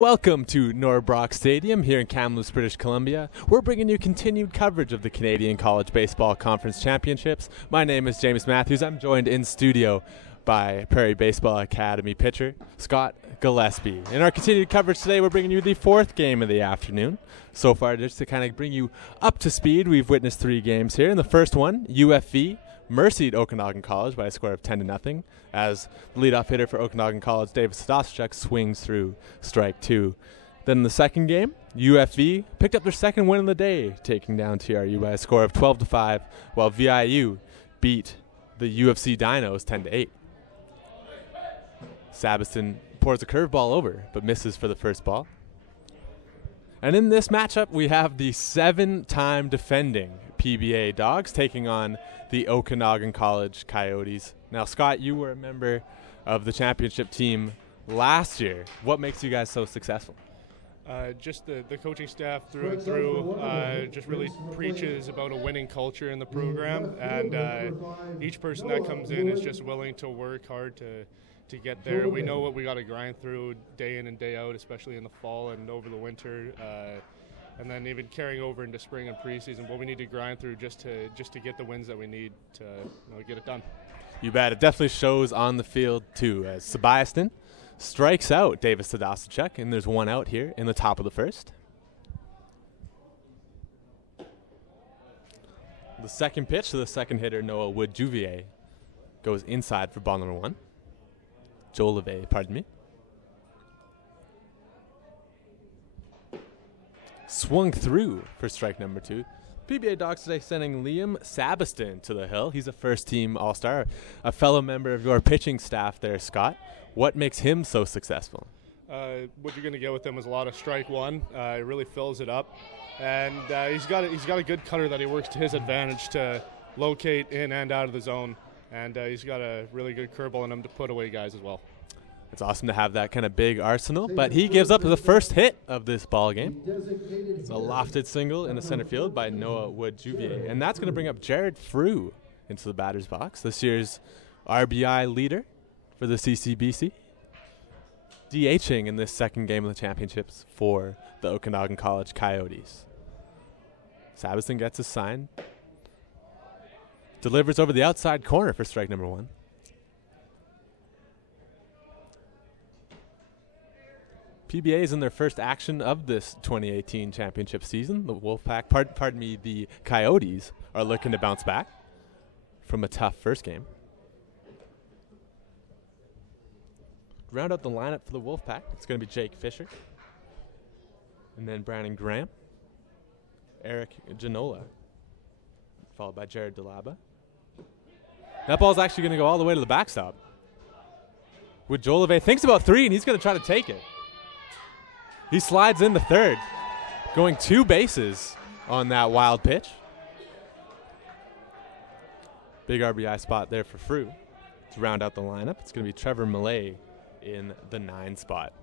Welcome to Norbrock Stadium here in Kamloops, British Columbia. We're bringing you continued coverage of the Canadian College Baseball Conference Championships. My name is James Matthews. I'm joined in studio by Prairie Baseball Academy pitcher Scott Gillespie. In our continued coverage today, we're bringing you the fourth game of the afternoon. So far, just to kind of bring you up to speed, we've witnessed three games here. In the first one, UFV mercied Okanagan College by a score of 10-0 as the leadoff hitter for Okanagan College, David Sadoschuk, swings through strike two. Then in the second game, UFV picked up their second win of the day, taking down TRU by a score of 12-5, while VIU beat the UFC Dinos 10-8. Sabiston pours a curveball over, but misses for the first ball. And in this matchup, we have the seven-time defending PBA Dogs taking on the Okanagan College Coyotes. Now, Scott, you were a member of the championship team last year. What makes you guys so successful? Just the coaching staff through and through just really preaches about a winning culture in the program, and each person that comes in is just willing to work hard to get there. We know what we got to grind through day in and day out, especially in the fall and over the winter, and then even carrying over into spring and preseason. What we need to grind through just to get the wins that we need to get it done. You bet. It definitely shows on the field too, as Sebastian strikes out David Sadoschuk, and there's one out here in the top of the first. The second pitch to the second hitter, Noah Wood-Juvier, goes inside for ball number one. Jolivet, pardon me. Swung through for strike number two. PBA Dogs today sending Liam Sabiston to the hill. He's a first-team All-Star, a fellow member of your pitching staff there, Scott. What makes him so successful? What you're going to get with him is a lot of strike one. He really fills it up, and he's got a good cutter that he works to his advantage to locate in and out of the zone, and he's got a really good curveball in him to put away guys as well. It's awesome to have that kind of big arsenal, but he gives up the first hit of this ball game. It's a lofted single in the center field by Noah Wood-Juvier, and that's going to bring up Jared Frew into the batter's box, this year's RBI leader for the CCBC, DHing in this second game of the championships for the Okanagan College Coyotes. Sabiston gets his sign, delivers over the outside corner for strike number one. PBA is in their first action of this 2018 championship season. The WolfPack, the Coyotes are looking to bounce back from a tough first game. Round out the lineup for the WolfPack, it's going to be Jake Fisher, and then Brandon Graham, Eric Genola, followed by Jared DeLaba. That ball's actually going to go all the way to the backstop. With Jolivet thinks about three, and he's going to try to take it. He slides into third, going two bases on that wild pitch. Big RBI spot there for Frew to round out the lineup. It's going to be Trevor Millay in the 9 spot.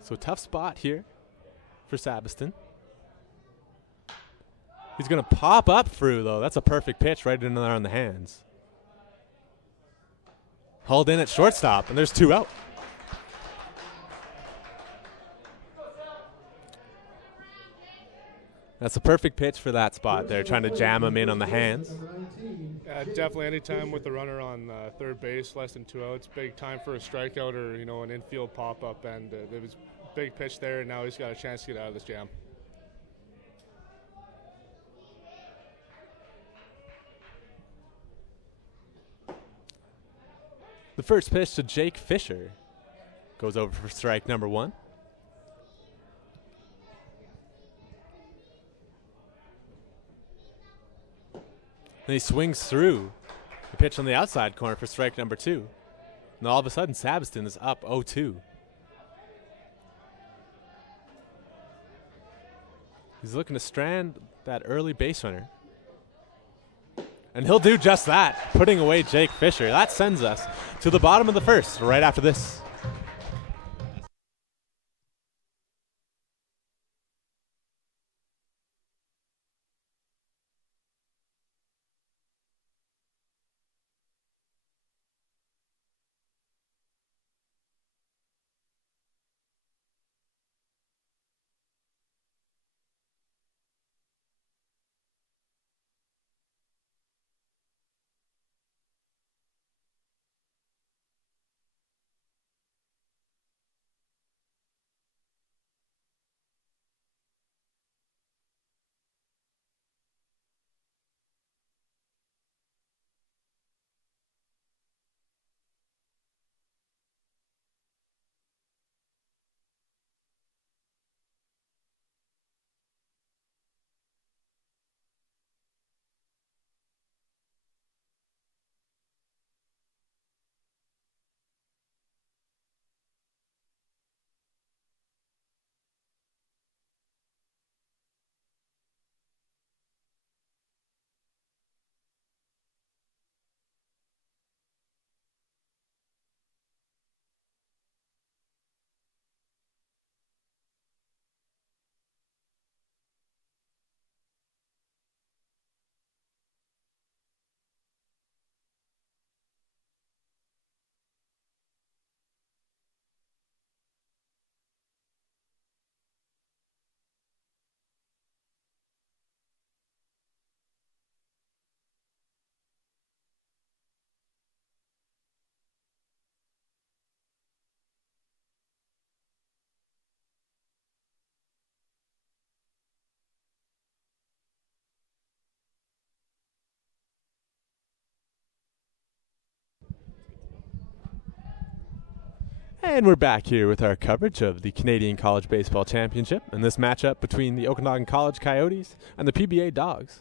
So tough spot here for Sabiston. He's going to pop up Frew, though. That's a perfect pitch right in there on the hands. Hauled in at shortstop, and there's two out. That's a perfect pitch for that spot there, trying to jam him in on the hands. Definitely any time with the runner on third base, less than 2 outs, big time for a strikeout or an infield pop-up, and there was a big pitch there, and now he's got a chance to get out of this jam. The first pitch to Jake Fisher goes over for strike number one. Then he swings through the pitch on the outside corner for strike number two. And all of a sudden, Sabiston is up 0-2. He's looking to strand that early base runner. And he'll do just that, putting away Jake Fisher. That sends us to the bottom of the first right after this. And we're back here with our coverage of the Canadian College Baseball Championship and this matchup between the Okanagan College Coyotes and the PBA Dogs.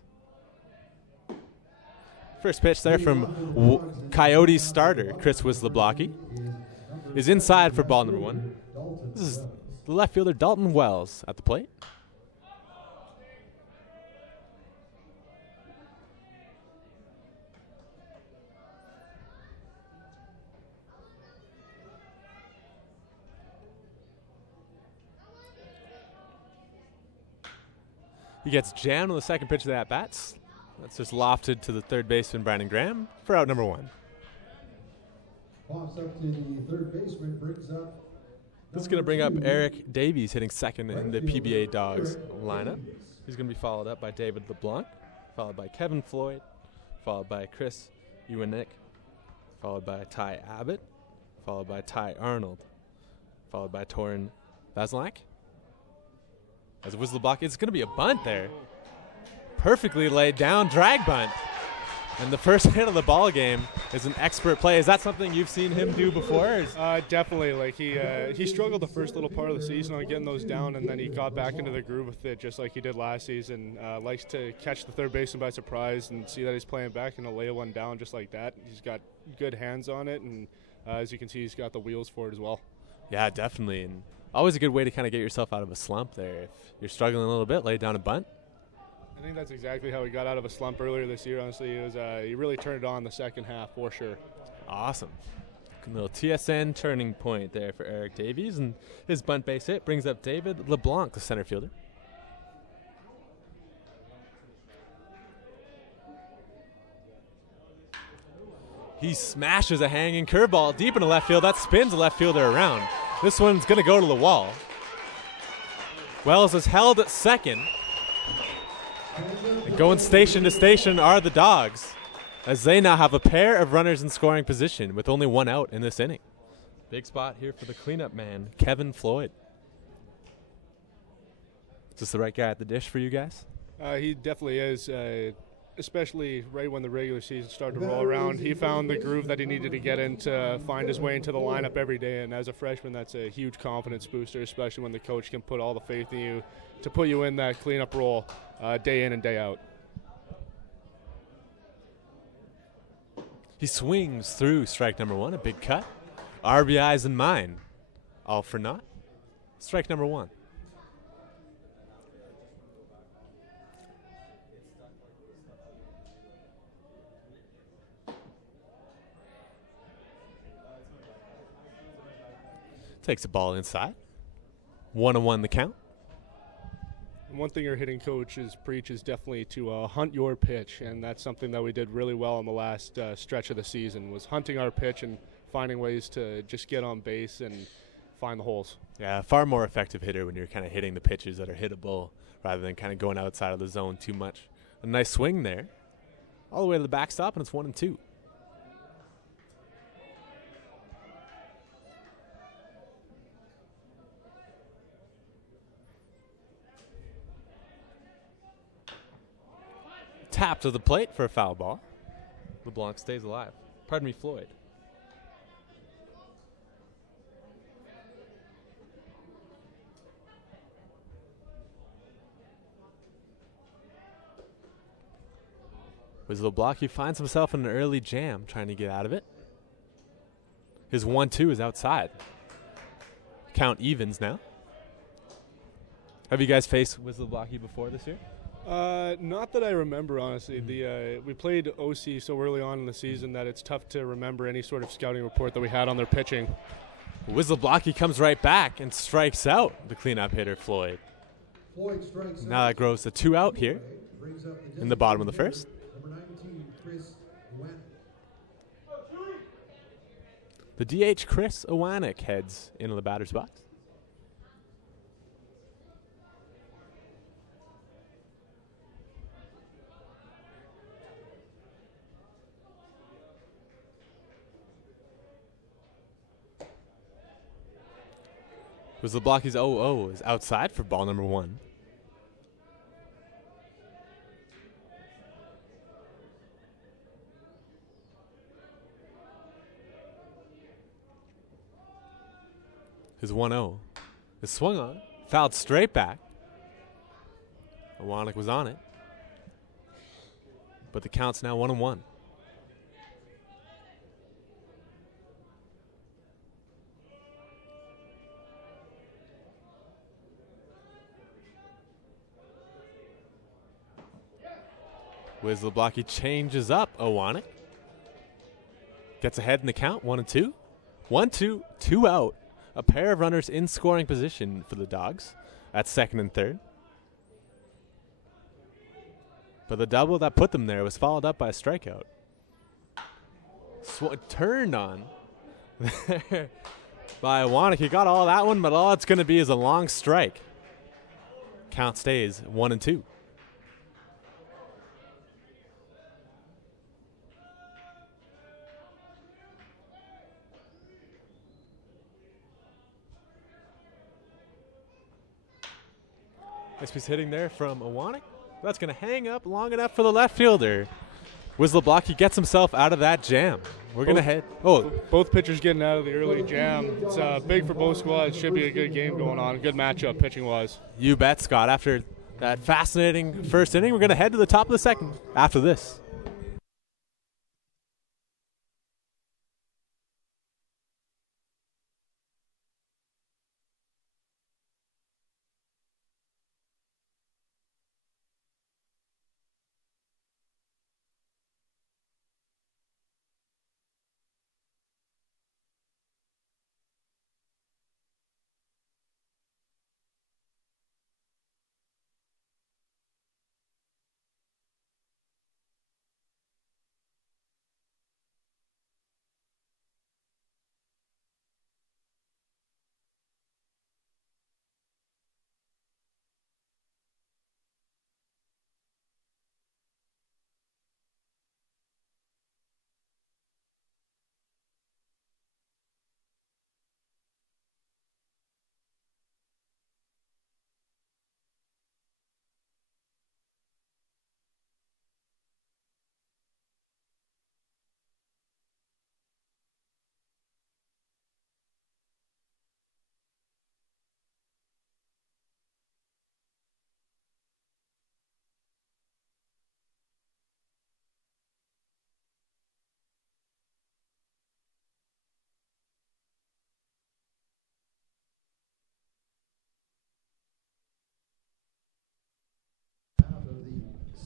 First pitch there from Coyotes starter Chris Wisloblocki is inside for ball number 1. This is the left fielder Dalton Wells at the plate. He gets jammed on the second pitch of the at-bats. That's just lofted to the third baseman, Brandon Graham, for out number 1. Pops up to the third baseman, brings up. This is going to bring up Eric Davies hitting second in the PBA Dogs lineup. He's going to be followed up by David LeBlanc, followed by Kevin Floyd, followed by Chris Ewanik, followed by Ty Abbott, followed by Ty Arnold, followed by Torin Vaslak. As a Wisloblocki, it's going to be a bunt there. Perfectly laid down drag bunt. And the first hit of the ball game is an expert play. Is that something you've seen him do before? Definitely. Like he struggled the first little part of the season on getting those down, and then he got back into the groove with it just like he did last season. Likes to catch the third baseman by surprise and see that he's playing back and to lay one down just like that. He's got good hands on it, and as you can see, he's got the wheels for it as well. Yeah, definitely. And always a good way to kind of get yourself out of a slump there. If you're struggling a little bit, lay down a bunt. I think that's exactly how he got out of a slump earlier this year. Honestly, he really turned it on the second half for sure. Awesome. Good little TSN turning point there for Eric Davies, and his bunt base hit brings up David LeBlanc, the center fielder. He smashes a hanging curveball deep into left field. That spins the left fielder around. This one's going to go to the wall. Wells is held at second. And going station to station are the Dogs, as they now have a pair of runners in scoring position with only one out in this inning. Big spot here for the cleanup man, Kevin Floyd. Is this the right guy at the dish for you guys? He definitely is, especially right when the regular season started to roll around. He found the groove that he needed to get in to find his way into the lineup every day, and as a freshman, that's a huge confidence booster, especially when the coach can put all the faith in you to put you in that cleanup role day in and day out. He swings through strike number 1, a big cut. RBIs in mind. All for naught. Strike number 1. Takes the ball inside. 1-1 the count. And one thing your hitting coaches preach is definitely to hunt your pitch, and that's something that we did really well in the last stretch of the season, was hunting our pitch and finding ways to just get on base and find the holes. Yeah, far more effective hitter when you're kind of hitting the pitches that are hittable rather than kind of going outside of the zone too much. A nice swing there. All the way to the backstop, and it's 1-2. Tap to the plate for a foul ball. LeBlanc stays alive. Pardon me, Floyd. LeBlanc, he finds himself in an early jam trying to get out of it. His 1-2 is outside. Count evens now. Have you guys faced Wisloblocki before this year? Not that I remember, honestly. We played OC so early on in the season that it's tough to remember any sort of scouting report that we had on their pitching. Wisloblocki comes right back and strikes out the cleanup hitter, Floyd. Floyd strikes Now that grows to 2 out here in the bottom of the first. Number 19, Chris Ewanik. The DH, Chris Ewanik, heads into the batter's box. Wisloblocki's 0-0 is outside for ball number 1. His 1-0 is swung on, fouled straight back. Iwanek was on it, but the count's now 1-1. Wisloblocki changes up Iwanek. Gets ahead in the count, 1-2. 1-2, 2 out. A pair of runners in scoring position for the Dogs at second and third. But the double that put them there was followed up by a strikeout. Turned on by Iwanek. He got all that one, but all it's going to be is a long strike. Count stays 1-2. Nice piece hitting there from Iwanek. That's going to hang up long enough for the left fielder. Wisloblocki gets himself out of that jam. We're going to head. Both pitchers getting out of the early jam. It's big for both squads. Should be a good game going on. Good matchup pitching-wise. You bet, Scott. After that fascinating first inning, we're going to head to the top of the second after this.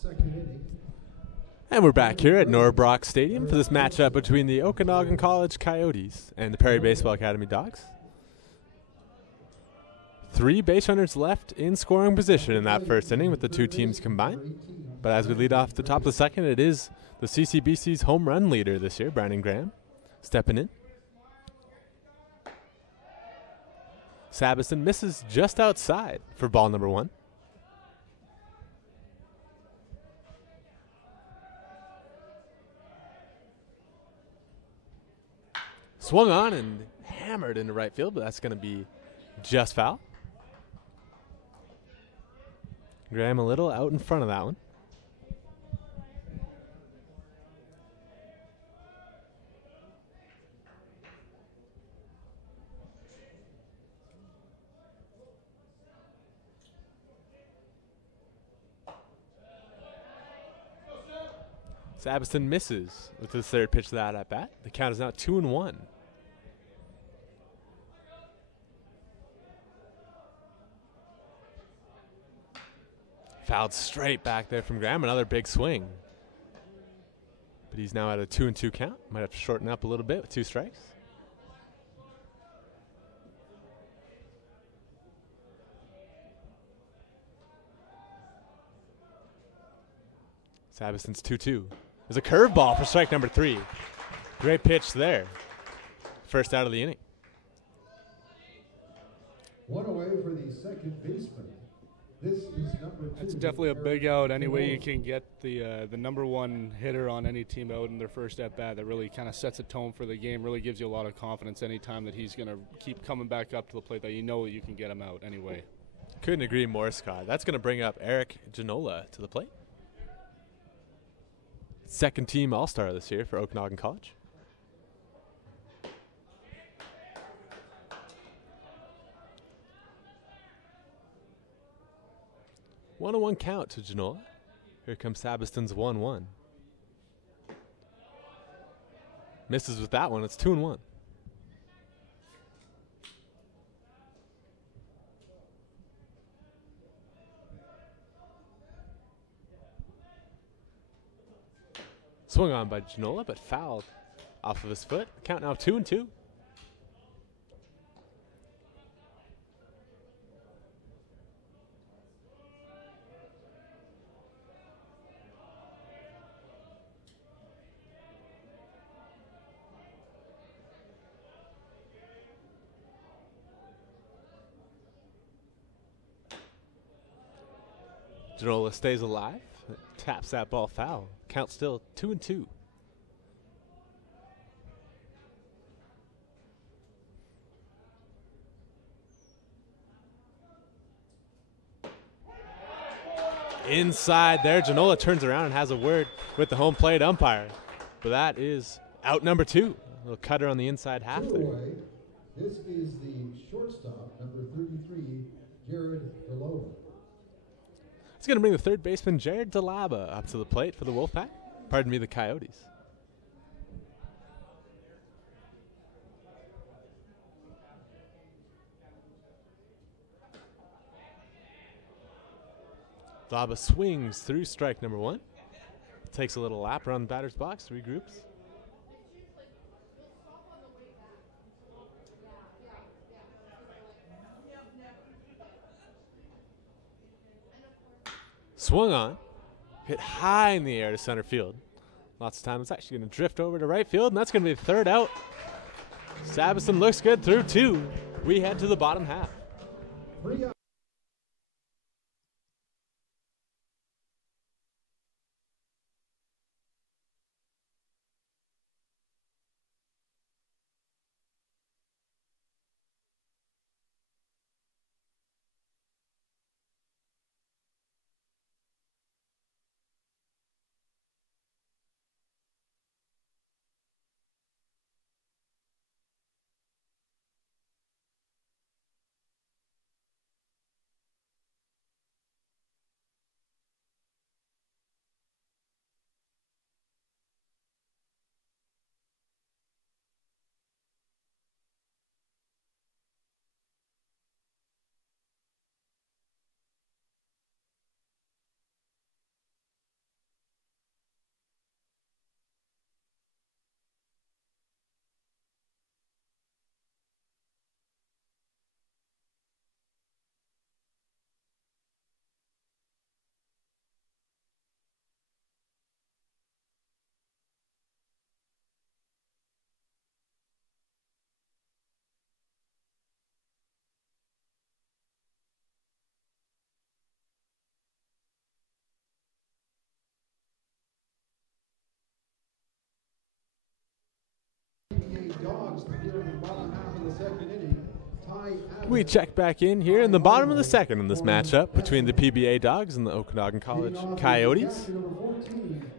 Second inning. And we're back here at Norbrock Stadium for this matchup between the Okanagan College Coyotes and the Perry Baseball Academy Dogs. 3 base runners left in scoring position in that first inning with the two teams combined. But as we lead off the top of the second, it is the CCBC's home run leader this year, Brandon Graham, stepping in. Sabiston misses just outside for ball number 1. Swung on and hammered into right field, but that's going to be just foul. Graham a little out in front of that one. Sabiston misses with the third pitch of that at bat. The count is now 2-1. Fouled straight back there from Graham. Another big swing. But he's now at a 2-2 count. Might have to shorten up a little bit with 2 strikes. Sabiston's 2-2. There's a curveball for strike number 3. Great pitch there. First out of the inning. One away for the second baseman. This is number 2. It's definitely a big out. Any way you can get the number 1 hitter on any team out in their first at bat, that really kind of sets a tone for the game. Really gives you a lot of confidence anytime that he's going to keep coming back up to the plate, that you know you can get him out anyway. Couldn't agree more, Scott. That's going to bring up Eric Ginola to the plate. Second team All-Star this year for Okanagan College. 1-1 count to Genola. Here comes Sabiston's 1-1. Misses with that one. It's 2-1. Swung on by Genola, but fouled off of his foot. Count now 2-2. Genola stays alive, taps that ball foul. Count still 2-2. Inside there, Genola turns around and has a word with the home plate umpire. But that is out number 2. A little cutter on the inside half there. This is the shortstop, number 33, Jared Delova. It's going to bring the third baseman, Jared Delaba, up to the plate for the Wolfpack. Pardon me, the Coyotes. Delaba swings through strike number 1. Takes a little lap around the batter's box, regroups. Swung on, hit high in the air to center field. Lots of time. It's actually going to drift over to right field, and that's going to be the third out. Sabiston looks good through 2. We head to the bottom half. We check back in here in the bottom of the second in this matchup between the PBA Dogs and the Okanagan College Coyotes.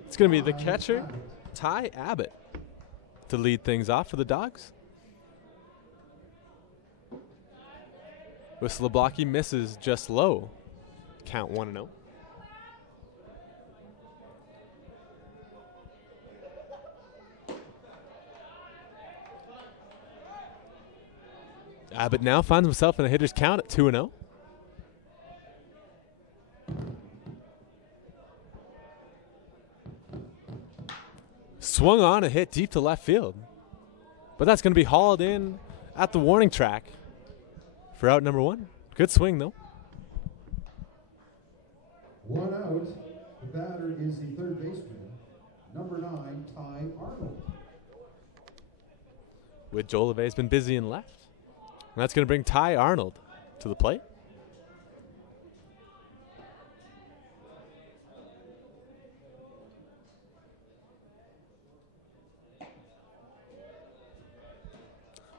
It's going to be the catcher, Ty Abbott, to lead things off for the Dogs. Whistle-a-blocky misses just low. Count 1-0. Abbott now finds himself in a hitter's count at 2-0. Swung on a hit deep to left field. But that's going to be hauled in at the warning track for out number 1. Good swing, though. 1 out. The batter is the third baseman, number 9, Ty Arnold. With Joel LeVay's been busy in left. And that's going to bring Ty Arnold to the plate.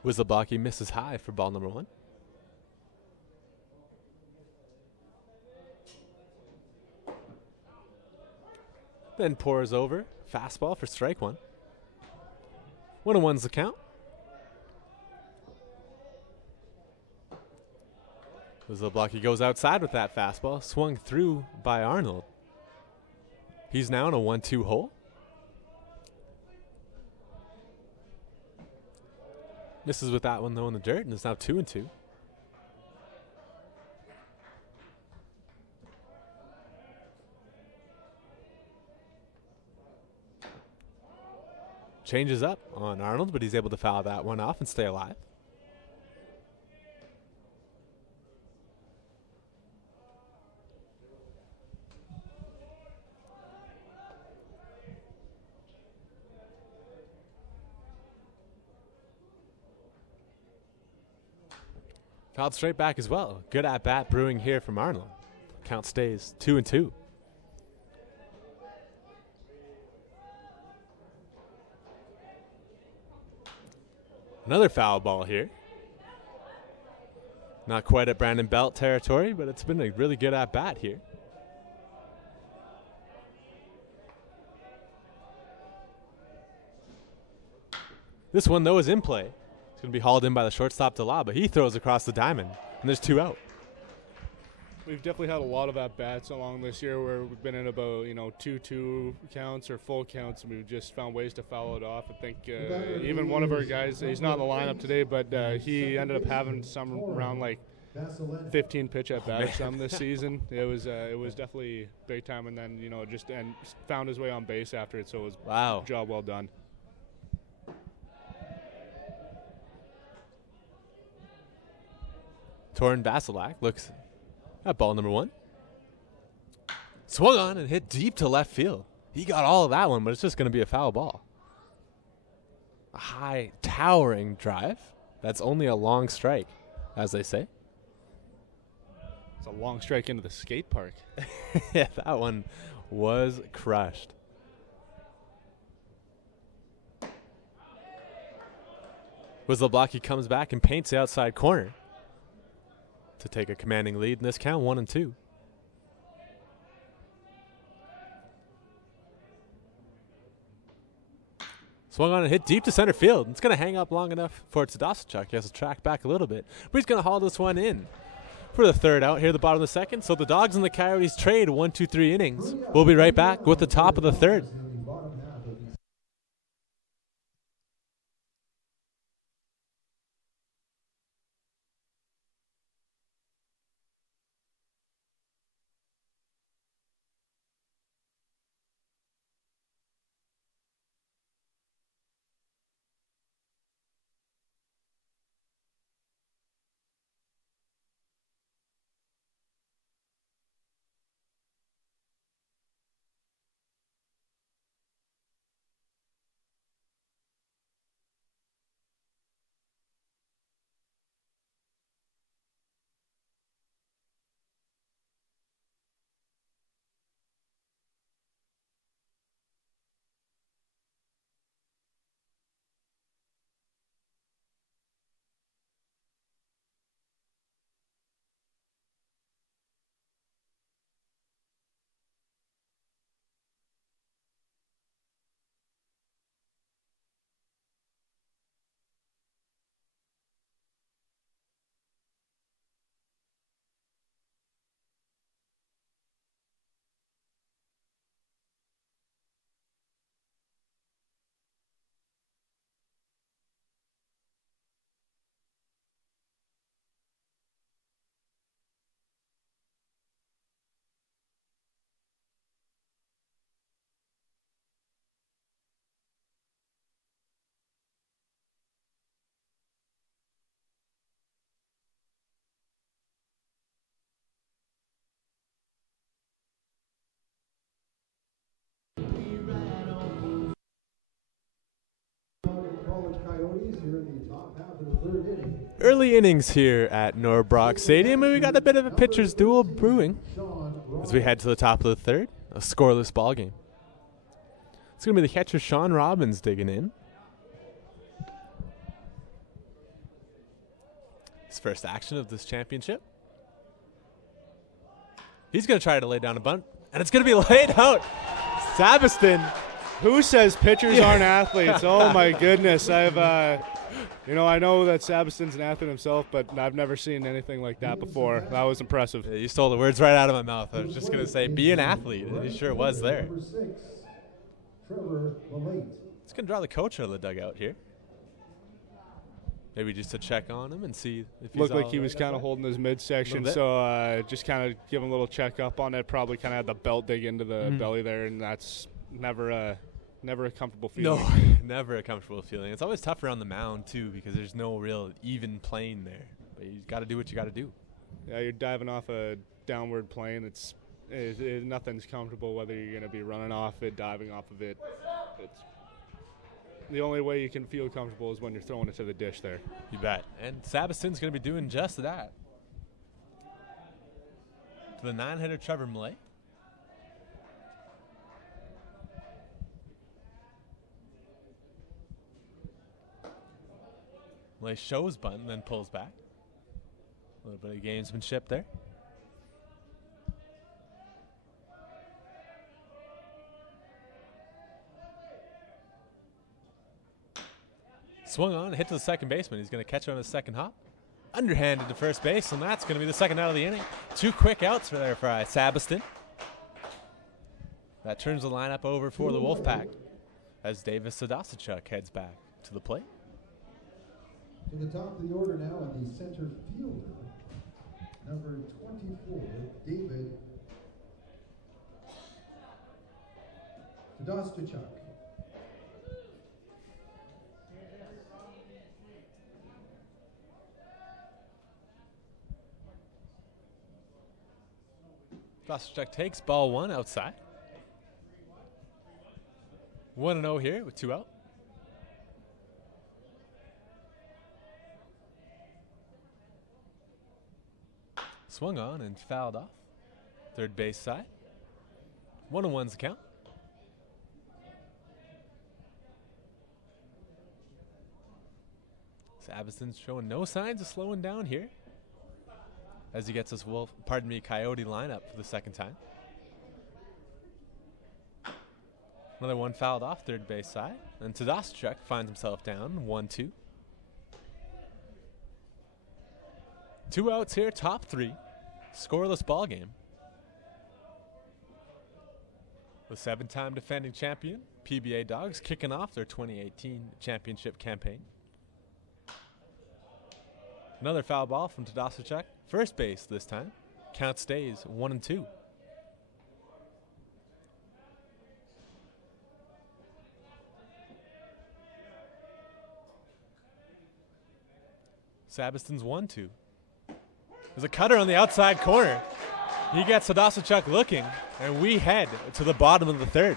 Whistle-blocky misses high for ball number 1. Then pours over. Fastball for strike 1. 1-1's the count. He goes outside with that fastball, swung through by Arnold. He's now in a 1-2 hole. Misses with that one though in the dirt, and it's now 2-2. Changes up on Arnold, but he's able to foul that one off and stay alive. Fouled straight back as well. Good at bat brewing here from Arnold. Count stays 2-2. Another foul ball here. Not quite at Brandon Belt territory, but it's been a really good at bat here. This one, though, is in play. It's going to be hauled in by the shortstop Dela, but he throws across the diamond, and there's 2 out. We've definitely had a lot of at-bats along this year where we've been in about, 2-2 counts or full counts, and we've just found ways to foul it off. I think even one of our guys, he's not in the lineup today, but he ended up having some around like 15 pitch at-bats or something this season. It was definitely big time, and then, just found his way on base after it, so it was job well done. Torrin Vasilak looks at ball number 1. Swung on and hit deep to left field. He got all of that one, but it's just going to be a foul ball. A high, towering drive. That's only a long strike, as they say. It's a long strike into the skate park. Yeah, that one was crushed. Wisloblocki comes back and paints the outside corner to take a commanding lead in this count, 1-2. Swung on and hit deep to center field. It's going to hang up long enough for Tadasachuk. He has to track back a little bit, but he's going to haul this one in for the 3rd out here at the bottom of the 2nd. So the Dogs and the Coyotes trade 1, 2, 3 innings. We'll be right back with the top of the 3rd. Early innings here at Norbrock Stadium, and we got a bit of a pitcher's duel brewing as we head to the top of the 3rd. A scoreless ball game. It's going to be the catcher Sean Robbins digging in. His first action of this championship. He's going to try to lay down a bunt, and it's going to be laid out. Sabiston Who says pitchers aren't athletes? Oh my goodness! I know that Sabiston's an athlete himself, but I've never seen anything like that before. That was impressive. Yeah, you stole the words right out of my mouth. I was just going to say, be an athlete, and he sure was there. Number 6, Trevor Malate. It's going to draw the coach out of the dugout here. Maybe just to check on him and see if he's Looked like all he was kind of holding his midsection, so just kind of give him a little check up on it. Probably kind of had the belt dig into the belly there, and that's never a comfortable feeling. No, never a comfortable feeling. It's always tough around the mound, too, because there's no real even plane there. But you got to do what you got to do. Yeah, you're diving off a downward plane. It's nothing's comfortable, whether you're going to be running off it, diving off of it. It's the only way you can feel comfortable is when you're throwing it to the dish there. You bet. And Sabiston's going to be doing just that. To the 9-hitter, Trevor Malate. Malay shows bunt and then pulls back. A little bit of gamesmanship there. Swung on, hit to the second baseman. He's going to catch it on his second hop. Underhanded to first base, and that's going to be the second out of the inning. 2 quick outs for Sabiston. That turns the lineup over for the Wolfpack as Davis Sadasachuk heads back to the plate. To the top of the order now, and the center fielder, number 24, David Sadasachuk. Sadasachuk takes ball 1 outside. 1-0 here with 2 out. Swung on and fouled off. Third base side. 1-1's the count. Sabiston's showing no signs of slowing down here as he gets his Coyote lineup for the second time. Another one fouled off third base side. And Sadasachuk finds himself down 1-2. 2 outs here, top 3. Scoreless ball game. The 7-time defending champion, PBA Dogs, kicking off their 2018 championship campaign. Another foul ball from Sadasachuk. First base this time. Count stays 1-2. Sabiston's 1-2. There's a cutter on the outside corner. He gets Sadasachuk looking, and we head to the bottom of the third.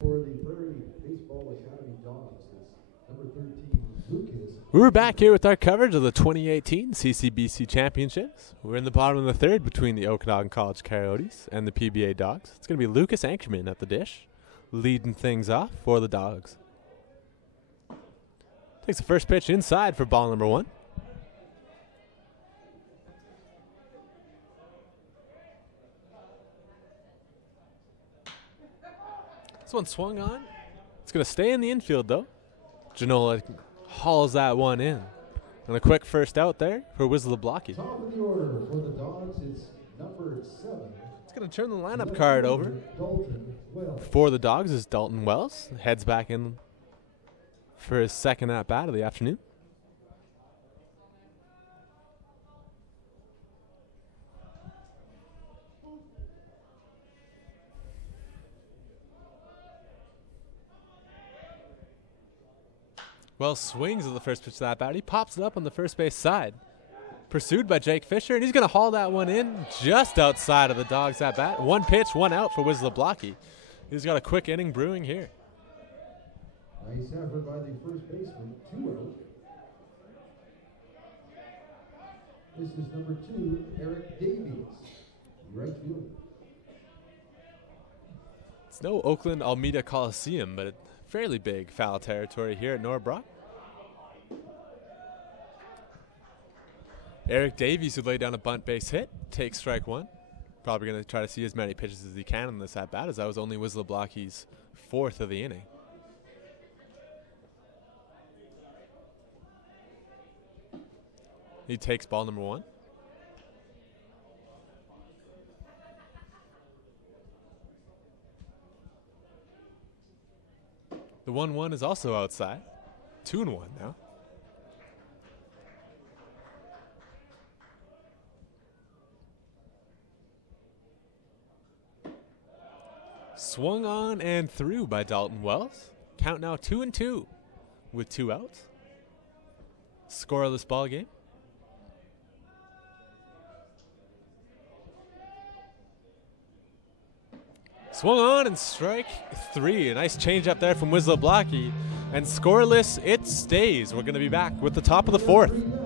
For the Prairie Baseball Academy Dogs is number 13, Lucas. We're back here with our coverage of the 2018 CCBC Championships. We're in the bottom of the third between the Okanagan College Coyotes and the PBA Dogs. It's going to be Lucas Ankerman at the dish, leading things off for the Dogs. Takes the first pitch inside for ball number 1. This one swung on. It's going to stay in the infield, though. Janola hauls that one in. And a quick first out there for Wisłablaki. Top of the order for the Dogs, it's number 7. It's going to turn the lineup card over. For the Dogs is Dalton Wells. Heads back in for his second at-bat of the afternoon. Wells swings at the first pitch of that bat. He pops it up on the first base side. Pursued by Jake Fisher, and he's going to haul that one in just outside of the Dogs at bat. One pitch, one out for Wisłablaki. He's got a quick inning brewing here. Nice effort by the first baseman, 2 out. This is number 2, Eric Davies, right field. It's no Oakland Almeida Coliseum, but fairly big foul territory here at Norbrock. Eric Davies, who laid down a bunt base hit, takes strike 1. Probably going to try to see as many pitches as he can in this at bat, as that was only Wisłablaki's 4th of the inning. He takes ball number 1. The 1-1 is also outside. 2-1 now. Swung on and through by Dalton Wells. Count now 2-2 with 2 outs. Scoreless ball game. Swung on and strike 3. A nice change up there from Wisłablaki. And scoreless, it stays. We're going to be back with the top of the 4th.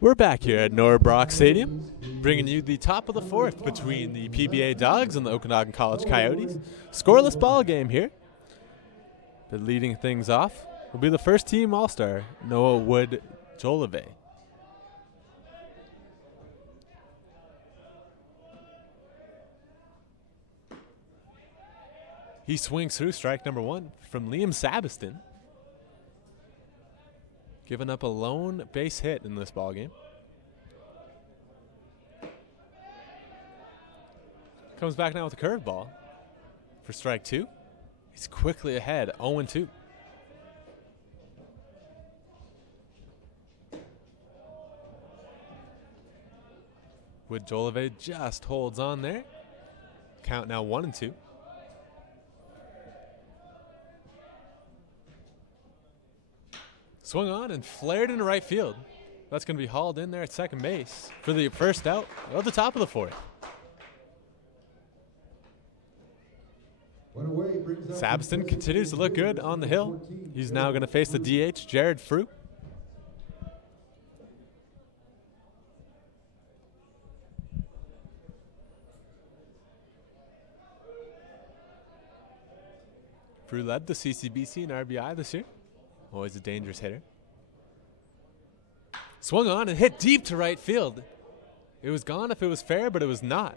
We're back here at Norbrock Stadium, bringing you the top of the 4th between the PBA Dogs and the Okanagan College Coyotes. Scoreless ball game here. But leading things off will be the first team All-Star, Noah Wood-Jolove. He swings through strike number 1 from Liam Sabiston. Giving up a lone base hit in this ballgame. Comes back now with a curveball for strike 2. He's quickly ahead, 0-2. Wood-Jolove just holds on there. Count now 1-2. Swung on and flared into right field. That's going to be hauled in there at second base for the first out of the top of the 4th. Sabiston continues to look good on the hill. He's now going to face the DH, Jared Frew. Frew led the CCBC in RBI this year. Always a dangerous hitter. Swung on and hit deep to right field. It was gone if it was fair, but it was not.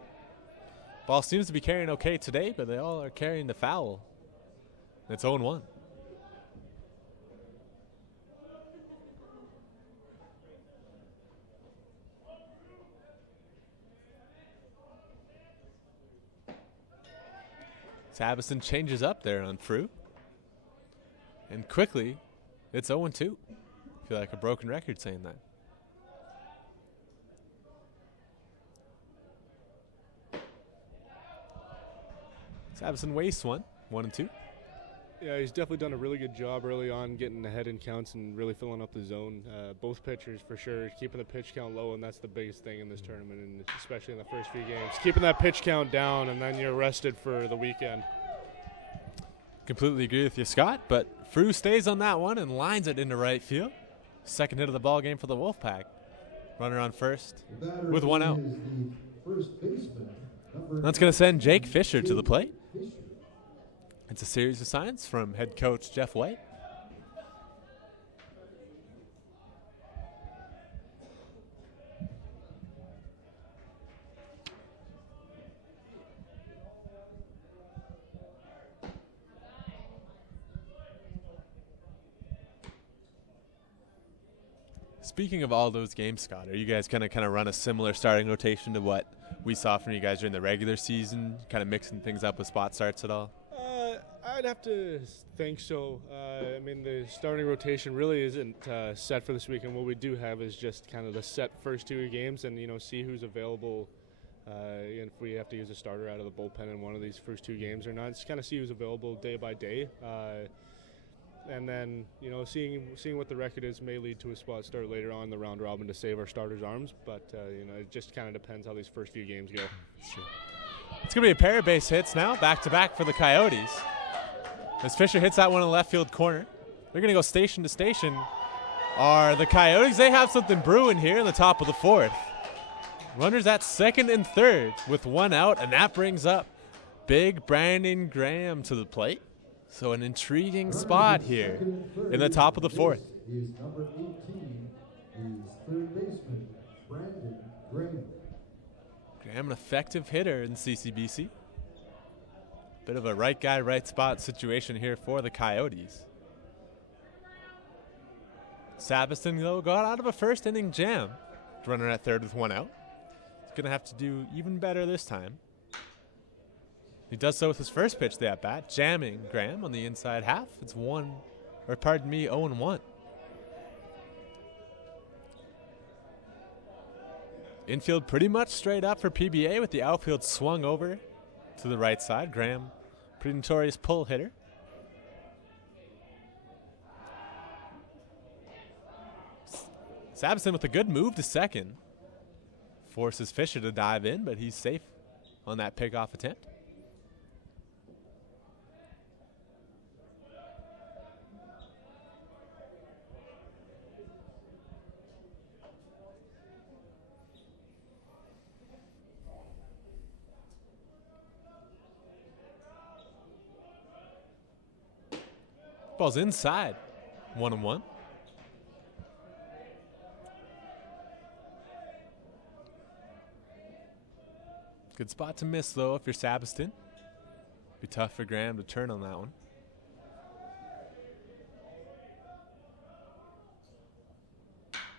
Ball seems to be carrying okay today, but they all are carrying the foul. It's 0-1. Sabiston changes up there on Frew. And quickly, it's 0-2. I feel like a broken record saying that. Sabiston wastes one, 1-2. Yeah, he's definitely done a really good job early on getting ahead in counts and really filling up the zone. Both pitchers, for sure, keeping the pitch count low, and that's the biggest thing in this tournament, and especially in the first few games. Keeping that pitch count down, and then you're rested for the weekend. Completely agree with you, Scott, but Frew stays on that one and lines it into right field. Second hit of the ball game for the Wolfpack. Runner on first with one out. That's going to send Jake Fisher to the plate. It's a series of signs from head coach Jeff White. Speaking of all those games, Scott, are you guys going to kind of run a similar starting rotation to what we saw from you guys during the regular season, kind of mixing things up with spot starts at all? I'd have to think so. I mean, the starting rotation really isn't set for this weekend. What we do have is just kind of the set first two games and, see who's available and if we have to use a starter out of the bullpen in one of these first two games or not. Just kind of see who's available day by day. And then, seeing what the record is may lead to a spot start later on in the round robin to save our starters' arms. But, it just kind of depends how these first few games go. It's going to be a pair of base hits now, back-to-back for the Coyotes. As Fisher hits that one in the left field corner. They're going to go station to station. Are the Coyotes? They have something brewing here in the top of the fourth. Runners at second and third with one out, and that brings up big Brandon Graham to the plate. So an intriguing spot here in the top of the fourth. Is number 18, is third baseman Brandon Graham. Graham, an effective hitter in CCBC. Bit of a right guy, right spot situation here for the Coyotes. Sabiston, though, got out of a first inning jam. Runner at third with one out. He's going to have to do even better this time. He does so with his first pitch, the at-bat, jamming Graham on the inside half. It's 0-1. Infield pretty much straight up for PBA with the outfield swung over to the right side. Graham, pretty notorious pull hitter. Sabiston with a good move to second. Forces Fisher to dive in, but he's safe on that pickoff attempt. Ball's inside. 1-1. Good spot to miss, though, if you're Sabiston. Be tough for Graham to turn on that one.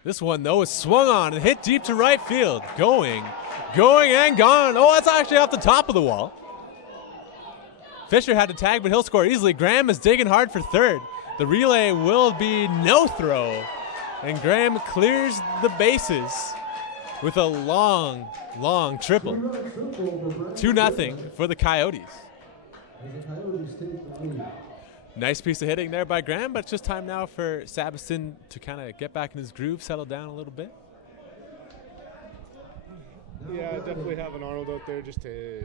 This one, though, is swung on and hit deep to right field. Going and gone. Oh, that's actually off the top of the wall. Fisher had to tag, but he'll score easily. Graham is digging hard for third. The relay will be no throw. And Graham clears the bases with a long triple. 2-0 for the Coyotes. Nice piece of hitting there by Graham, but it's just time now for Sabiston to kind of get back in his groove, settle down a little bit. Yeah, definitely having Arnold out there just to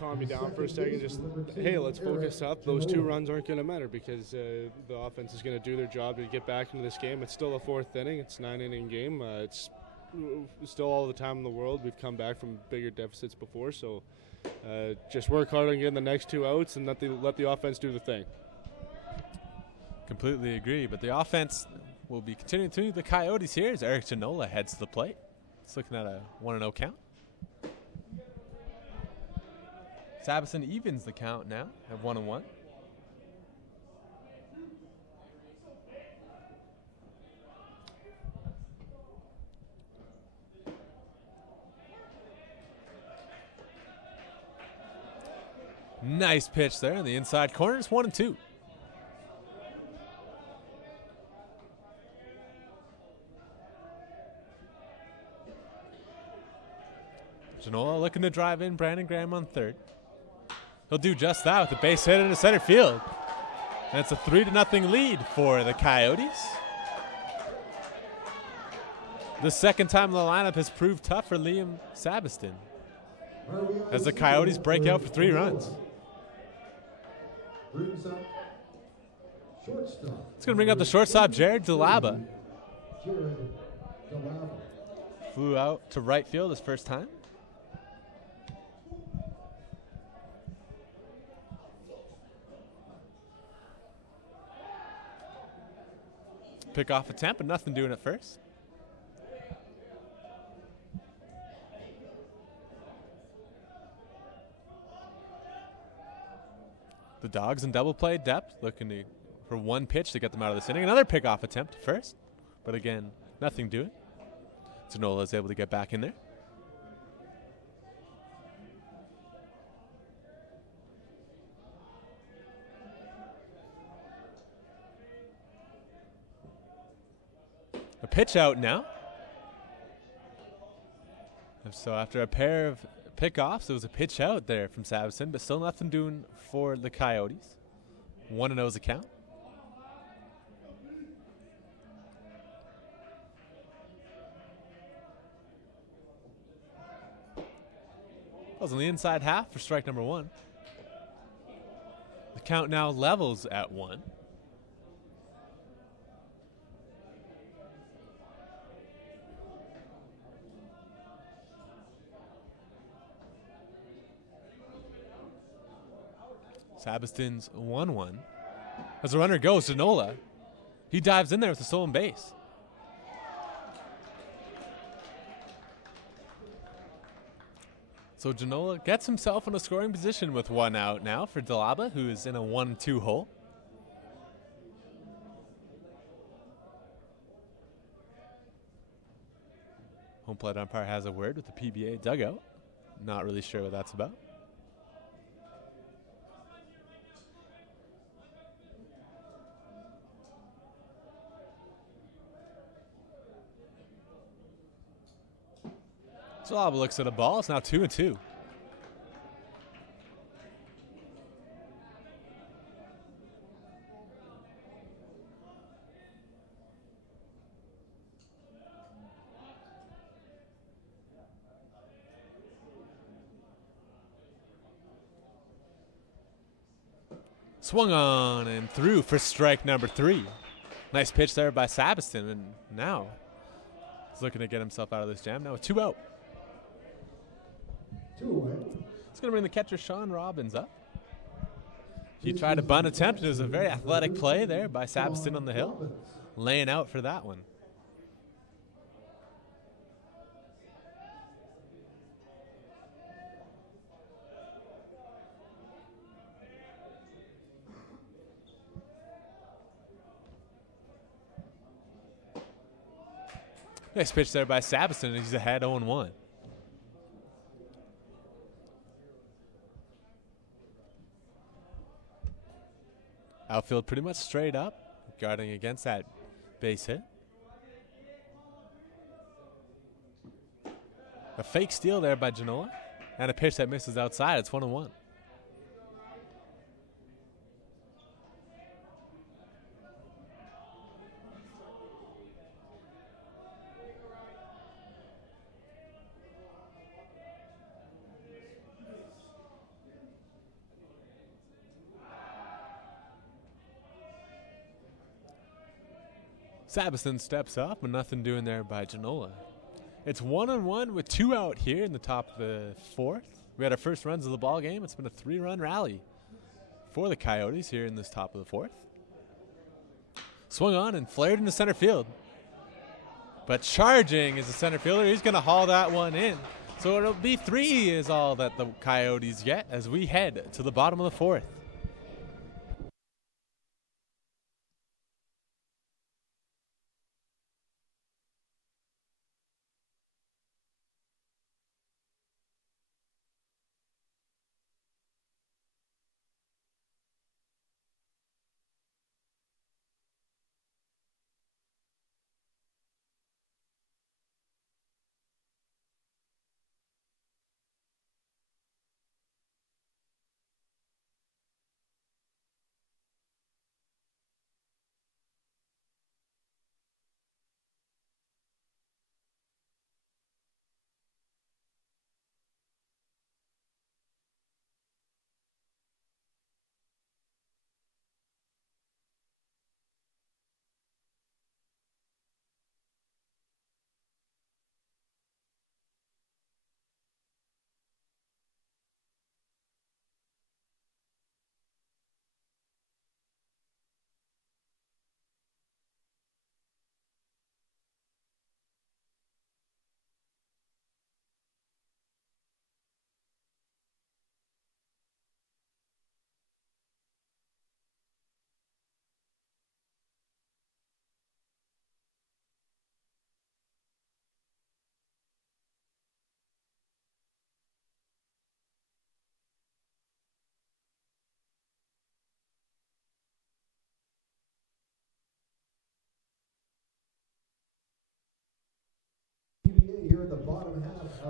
calm me down for a second. Just, hey, let's focus up. Those 2 runs aren't going to matter because the offense is going to do their job to get back into this game. It's still a 4th inning. It's a 9-inning game. It's still all the time in the world. We've come back from bigger deficits before, so just work hard on getting the next 2 outs and let the offense do the thing. Completely agree, but the offense will be continuing to the Coyotes here as Eric Janola heads to the plate. It's looking at a 1-0 count. Sabison evens the count now at 1-1. Nice pitch there in the inside corner. It's 1-2. Janola looking to drive in Brandon Graham on third. He'll do just that with a base hit into center field. And it's a 3-0 lead for the Coyotes. The second time the lineup has proved tough for Liam Sabiston as the Coyotes break out for 3 runs. It's going to bring up the shortstop, Jared Delaba. Flew out to right field his first time. Pick-off attempt, but nothing doing at first. The Dogs in double play depth, looking for 1 pitch to get them out of this inning. Another pick-off attempt first, but again, nothing doing. Janola is able to get back in there. A pitch out now. And so after a pair of pickoffs, it was a pitch out there from Sabison, but still nothing doing for the Coyotes. 1-0 is the count. That was on the inside half for strike number 1. The count now levels at 1. Sabiston's 1-1. As the runner goes, Janola. He dives in there with a stolen base. So Janola gets himself in a scoring position with 1 out now for Delaba, who is in a 1-2 hole. Home plate umpire has a word with the PBA dugout. Not really sure what that's about. Delaba looks at a ball. It's now 2-2. Swung on and through for strike number 3. Nice pitch there by Sabiston, and now he's looking to get himself out of this jam. Now with 2 out. It's going to bring the catcher Sean Robbins up. He tried a bunt attempt. It was a very athletic play there by Sabiston on the hill. Laying out for that one. Nice pitch there by Sabiston, and he's ahead 0-1. Outfield pretty much straight up, guarding against that base hit. A fake steal there by Janola, and a pitch that misses outside. It's 1-1. Sabison steps up, but nothing doing there by Genola. It's 1-1 with 2 out here in the top of the 4th. We had our first runs of the ball game. It's been a 3-run rally for the Coyotes here in this top of the 4th. Swung on and flared into center field. But charging is the center fielder. He's going to haul that one in. So it'll be 3 is all that the Coyotes get as we head to the bottom of the 4th.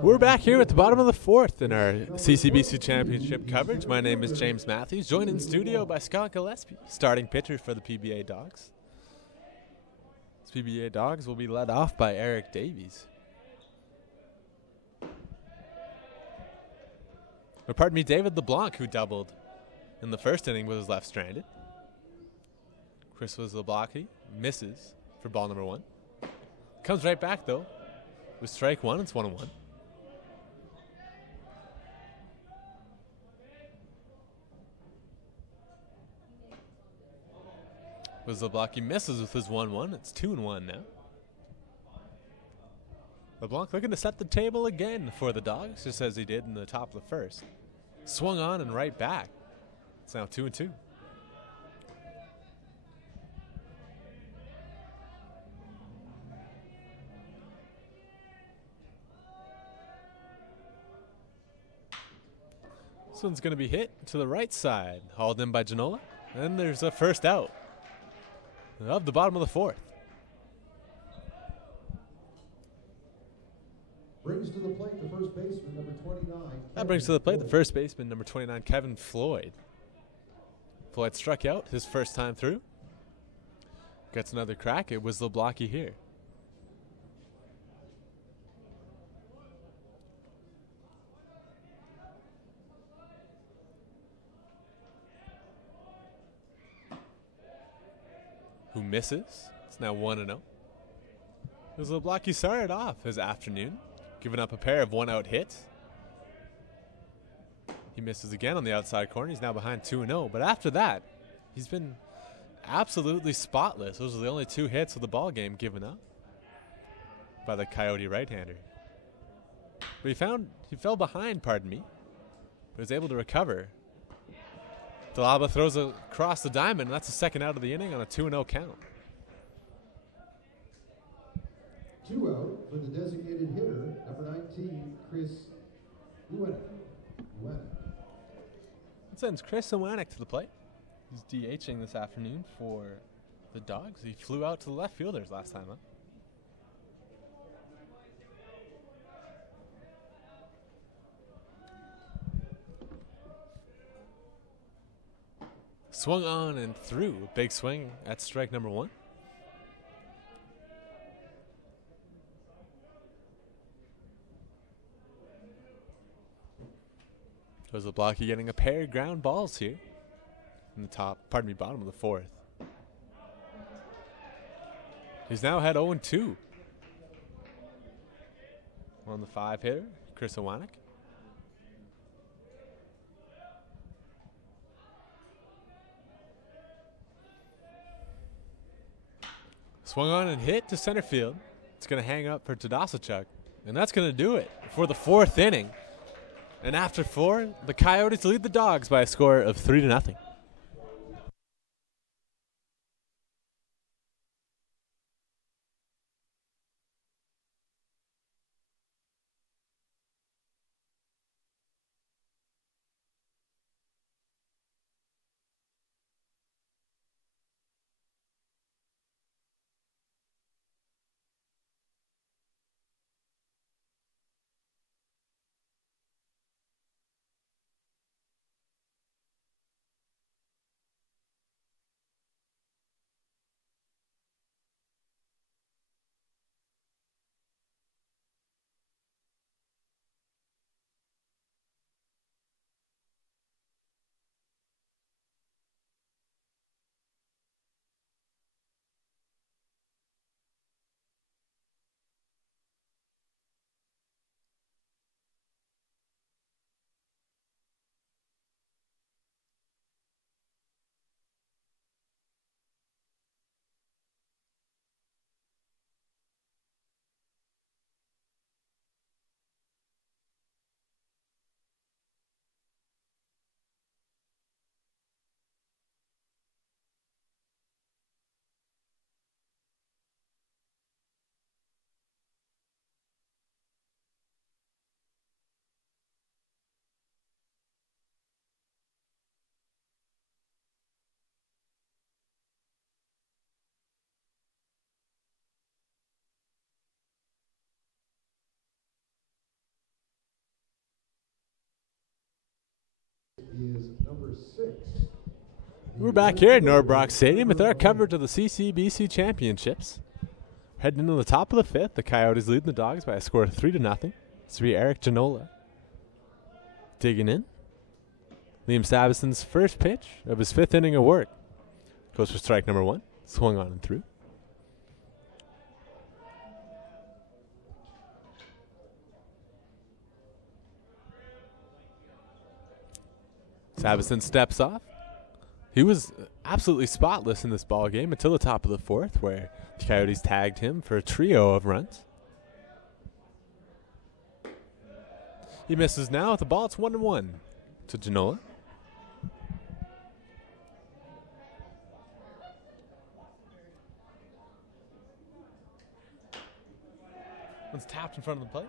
We're back here at the bottom of the 4th in our CCBC Championship coverage. My name is James Matthews, joined in studio by Scott Gillespie, starting pitcher for the PBA Dogs. This PBA Dogs will be led off by Eric Davies. Or pardon me, David LeBlanc, who doubled in the first inning with his left-stranded. Chris was LeBlanc, misses for ball number 1. Comes right back, though, with strike 1. It's 1-1. Was LeBlanc, he misses with his 1-1. It's 2-1 now. LeBlanc looking to set the table again for the Dogs, just as he did in the top of the first. Swung on and right back. It's now 2-2. This one's going to be hit to the right side, hauled in by Genola. And there's a first out of the bottom of the 4th. Brings to the plate the first baseman, number 29. That brings to the plate the first baseman, number 29, Kevin Floyd. Floyd struck out his first time through. Gets another crack. It was LeBlanc here. Who misses. It's now 1-0. As LeBlanc started off his afternoon, giving up a pair of 1-out hits. He misses again on the outside corner. He's now behind 2-0. But after that, he's been absolutely spotless. Those are the only 2 hits of the ball game given up by the Coyote right-hander. But he fell behind, pardon me, but was able to recover. Dalaba throws across the diamond, and that's the second out of the inning on a 2-0 count. 2 out for the designated hitter, number 19, Chris Uenek. That sends Chris Uenek to the plate. He's DHing this afternoon for the Dogs. He flew out to the left fielders last time up. Swung on and through. Big swing at strike number 1. Was LeBlanc getting a pair of ground balls here in the bottom of the 4th. He's now had 0-2. On the 5-hitter, Chris Iwanek. Swung on and hit to center field. It's going to hang up for Tadasachuk, and that's going to do it for the 4th inning. And after 4, the Coyotes lead the Dogs by a score of 3-0. Is number 6. We're back here at Norbrock Stadium with our coverage of the CCBC Championships. Heading into the top of the 5th, the Coyotes lead the Dogs by a score of 3-0. This will be Eric Janola digging in. Liam Sabison's first pitch of his 5th inning of work goes for strike number 1. Swung on and through. Sabison steps off. He was absolutely spotless in this ball game until the top of the 4th, where the Coyotes tagged him for a trio of runs. He misses now with the ball. It's 1-1 to Janola. One's tapped in front of the plate.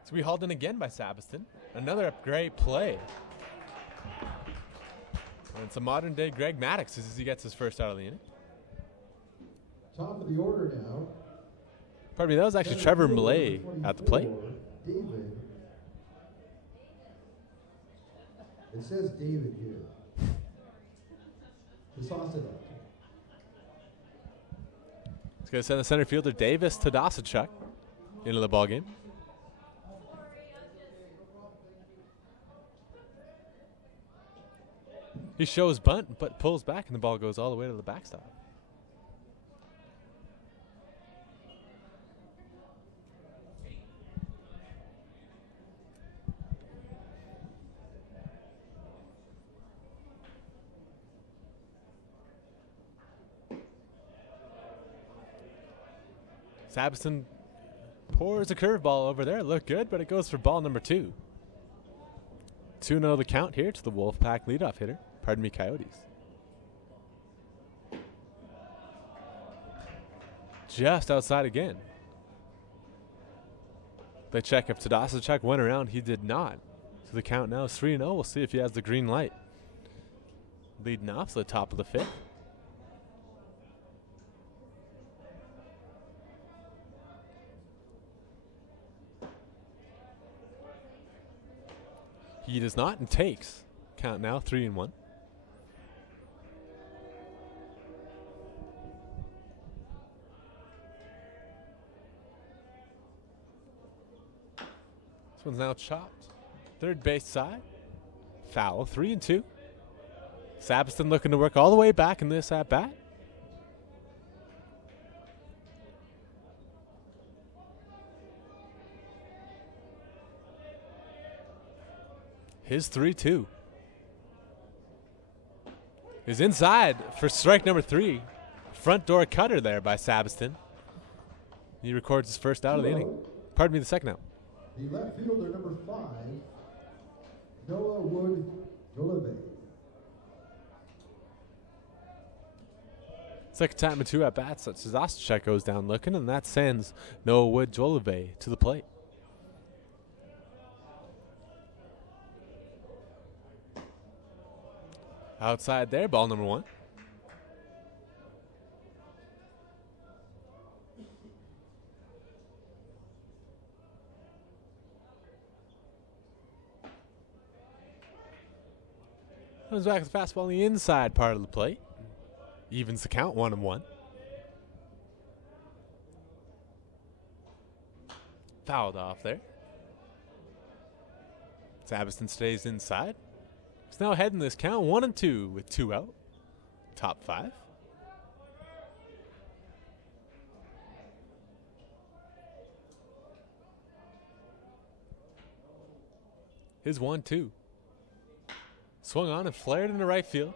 It's going to be hauled in again by Sabiston. Another great play. And it's a modern-day Greg Maddux as he gets his first out of the inning. Top of the order now. Pardon me, that was actually Trevor Millay at the plate. David. It says David here. The sauce it up. He's going to send the center fielder Davis Tadasachuk into the ballgame. He shows bunt, but pulls back, and the ball goes all the way to the backstop. Sabiston pours a curveball over there. Looked good, but it goes for ball number 2. 2-0 the count here to the Wolfpack leadoff hitter. Pardon me, Coyotes. Just outside again. They check if Tadasachuk went around. He did not. So the count now is 3-0. We'll see if he has the green light. Leading off to the top of the 5th. He does not and takes. Count now 3-1. This one's now chopped. Third base side. Foul. 3-2. Sabiston looking to work all the way back in this at bat. His 3-2 is inside for strike number 3. Front door cutter there by Sabiston. He records his first out of the inning. Pardon me, the second out. The left fielder, number 5, Noah Wood Jolivet. Second time in 2 at-bats that Zastachek goes down looking, and that sends Noah Wood Jolivet to the plate. Outside there, ball number 1. Comes back with the fastball on the inside part of the plate. Evens the count, 1-1. Fouled off there. Sabiston stays inside. He's now heading this count 1-2 with 2 out. Top 5. His 1-2. Swung on and flared into right field.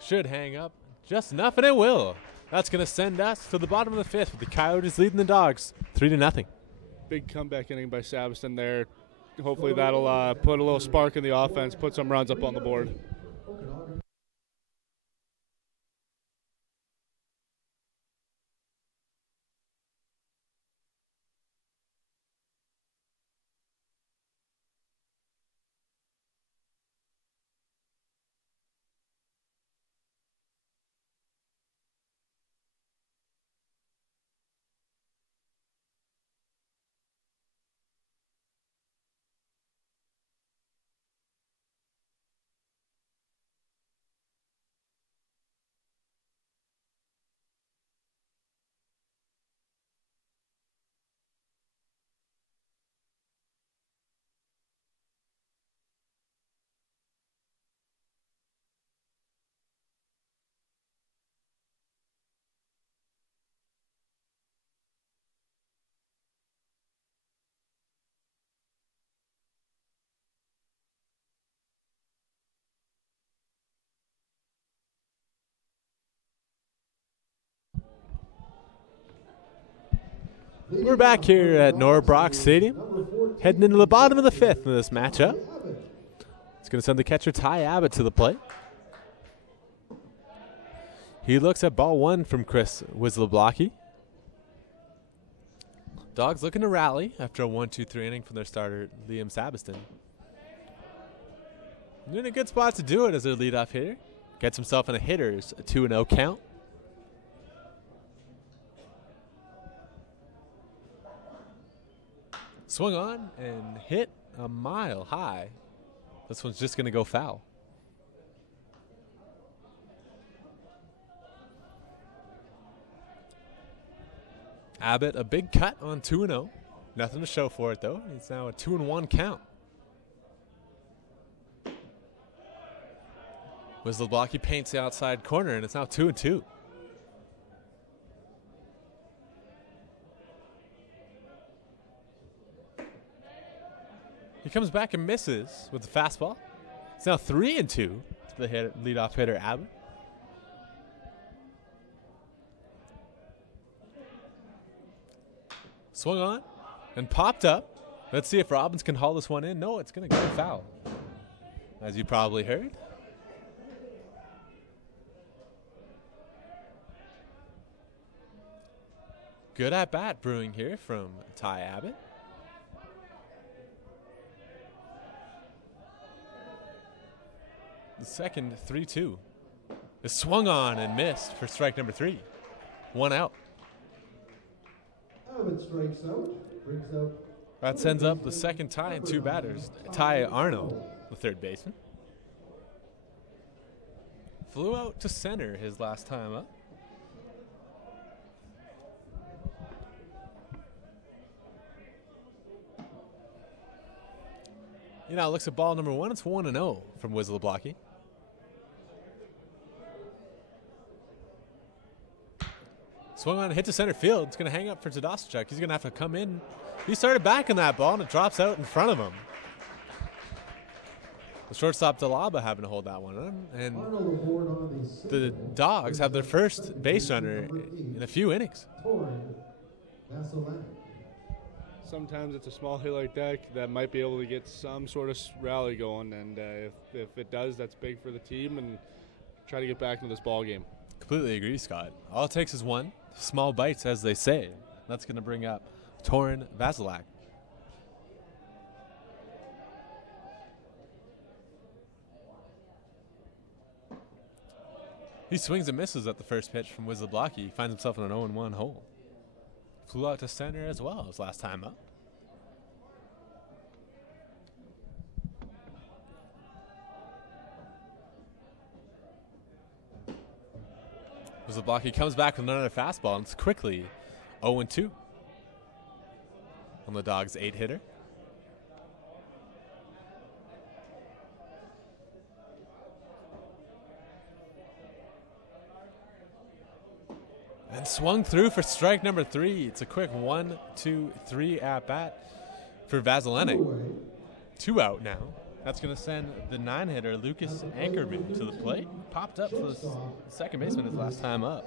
Should hang up just enough, and it will. That's going to send us to the bottom of the 5th with the Coyotes leading the Dogs 3-0. Big comeback inning by Sabiston there. Hopefully that'll put a little spark in the offense, put some runs up on the board. We're back here at Norbrock Stadium, heading into the bottom of the 5th in this matchup. It's going to send the catcher Ty Abbott to the plate. He looks at ball 1 from Chris Wisloblocki. Dogs looking to rally after a 1-2-3 inning from their starter, Liam Sabiston. They're in a good spot to do it as their leadoff hitter. Gets himself in a hitter's 2-0 count. Swung on and hit a mile high. This one's just going to go foul. Abbott, a big cut on 2-0. Nothing to show for it, though. It's now a 2-1 count. Wisloblocki paints the outside corner, and it's now 2-2. He comes back and misses with the fastball. It's now 3-2 to the leadoff hitter, Abbott. Swung on and popped up. Let's see if Robbins can haul this one in. No, it's going to go foul, as you probably heard. Good at-bat brewing here from Ty Abbott. The second 3-2 is swung on and missed for strike number 3. 1 out. Abbott strikes out, brings up. That sends up the second tie in 2 batters. Ty Arno, the third baseman. Flew out to center his last time up. You know, looks at ball number 1. It's 1-0 from Wisloblocki. Swung on and hit to center field. It's going to hang up for Tadaschuk. He's going to have to come in. He started back in that ball, and it drops out in front of him. The shortstop Dalaba having to hold that one on, and Arnold aboard on the the Dogs have their first base runner in a few innings. Sometimes it's a small hit like that might be able to get some sort of rally going, and if it does, that's big for the team and try to get back into this ball game. Completely agree, Scott. All it takes is one. Small bites, as they say. That's going to bring up Torin Vasilak. He swings and misses at the first pitch from Wisloblocki. He finds himself in an 0-1 hole. Flew out to center as well his last time up. Wisloblocki comes back with another fastball, and it's quickly 0-2 on the Dogs' 8-hitter. And swung through for strike number 3. It's a quick 1-2-3 at bat for Vasilenic. 2 out now. That's going to send the 9-hitter Lucas Ankerman to the plate. Popped up for the second baseman his last time up.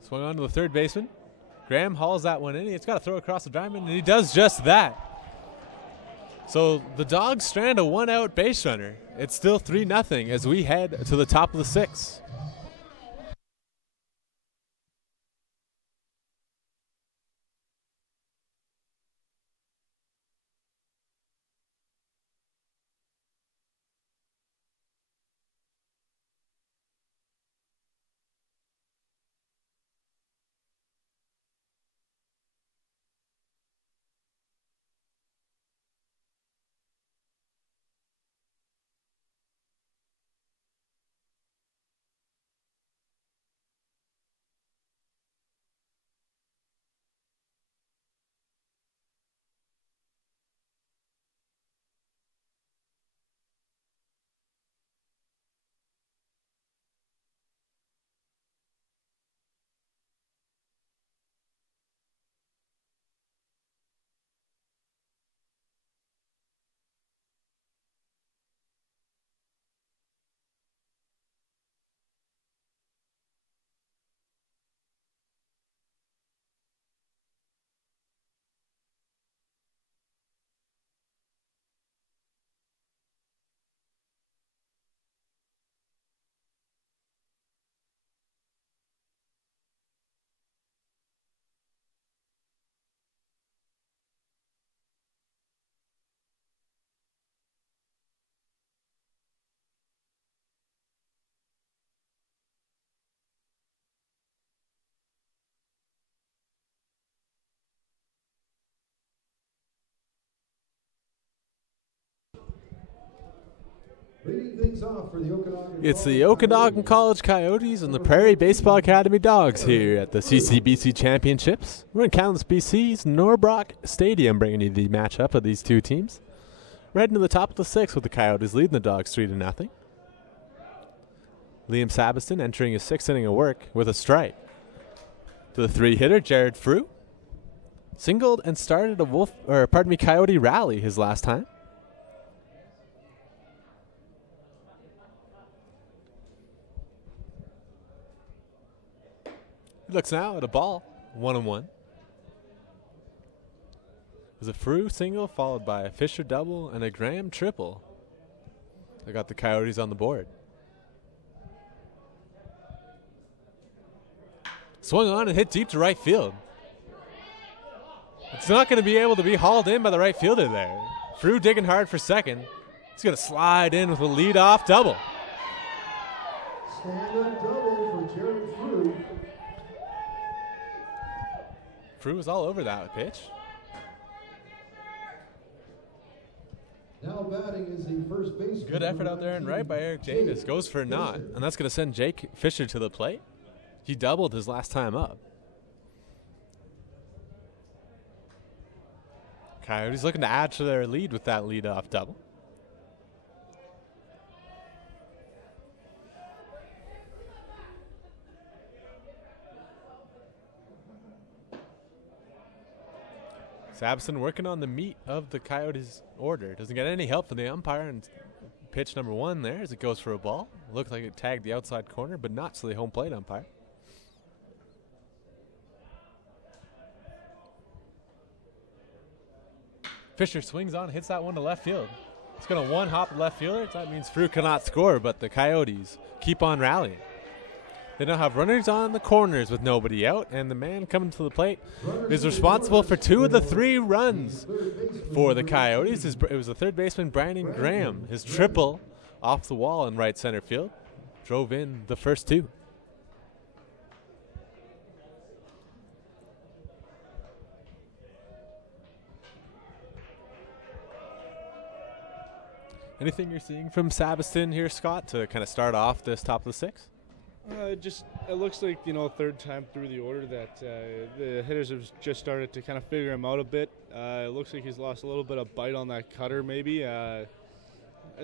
Swung on to the third baseman. Graham hauls that one in. He's got to throw across the diamond, and he does just that. So the Dogs strand a 1-out base runner. It's still 3-0 as we head to the top of the 6th. It's the Okanagan College Coyotes and the Prairie Baseball Academy Dogs here at the CCBC Championships. We're in Kamloops, BC's Norbrock Stadium, bringing you the matchup of these two teams. We're heading to the top of the 6th with the Coyotes leading the Dogs 3-0. Liam Sabiston entering his 6th inning of work with a strike. To the 3-hitter, Jared Frew. Singled and started a Coyote rally his last time. He looks now at a ball, 1-1. There's a Frew single followed by a Fisher double and a Graham triple. I got the Coyotes on the board. Swung on and hit deep to right field. It's not going to be able to be hauled in by the right fielder there. Frew digging hard for second. He's going to slide in with a leadoff double. Stand-up double for Jared Frew. Frew was all over that pitch. Now batting is the first baseman. Good effort out there and right by Eric Davis. Goes for a knot, and that's going to send Jake Fisher to the plate. He doubled his last time up. Coyotes looking to add to their lead with that leadoff double. Sabson working on the meat of the Coyotes' order. Doesn't get any help from the umpire, and pitch number 1 there as it goes for a ball. Looked like it tagged the outside corner, but not to the home plate umpire. Fisher swings on, hits that one to left field. It's going to one-hop the left fielder. That means Frew cannot score, but the Coyotes keep on rallying. They now have runners on the corners with nobody out, and the man coming to the plate is responsible for 2 of the 3 runs for the Coyotes. It was the third baseman, Brandon Graham. His triple off the wall in right center field drove in the first 2. Anything you're seeing from Sabiston here, Scott, to kind of start off this top of the 6th? It looks like, third time through the order that the hitters have just started to kind of figure him out a bit. It looks like he's lost a little bit of bite on that cutter maybe.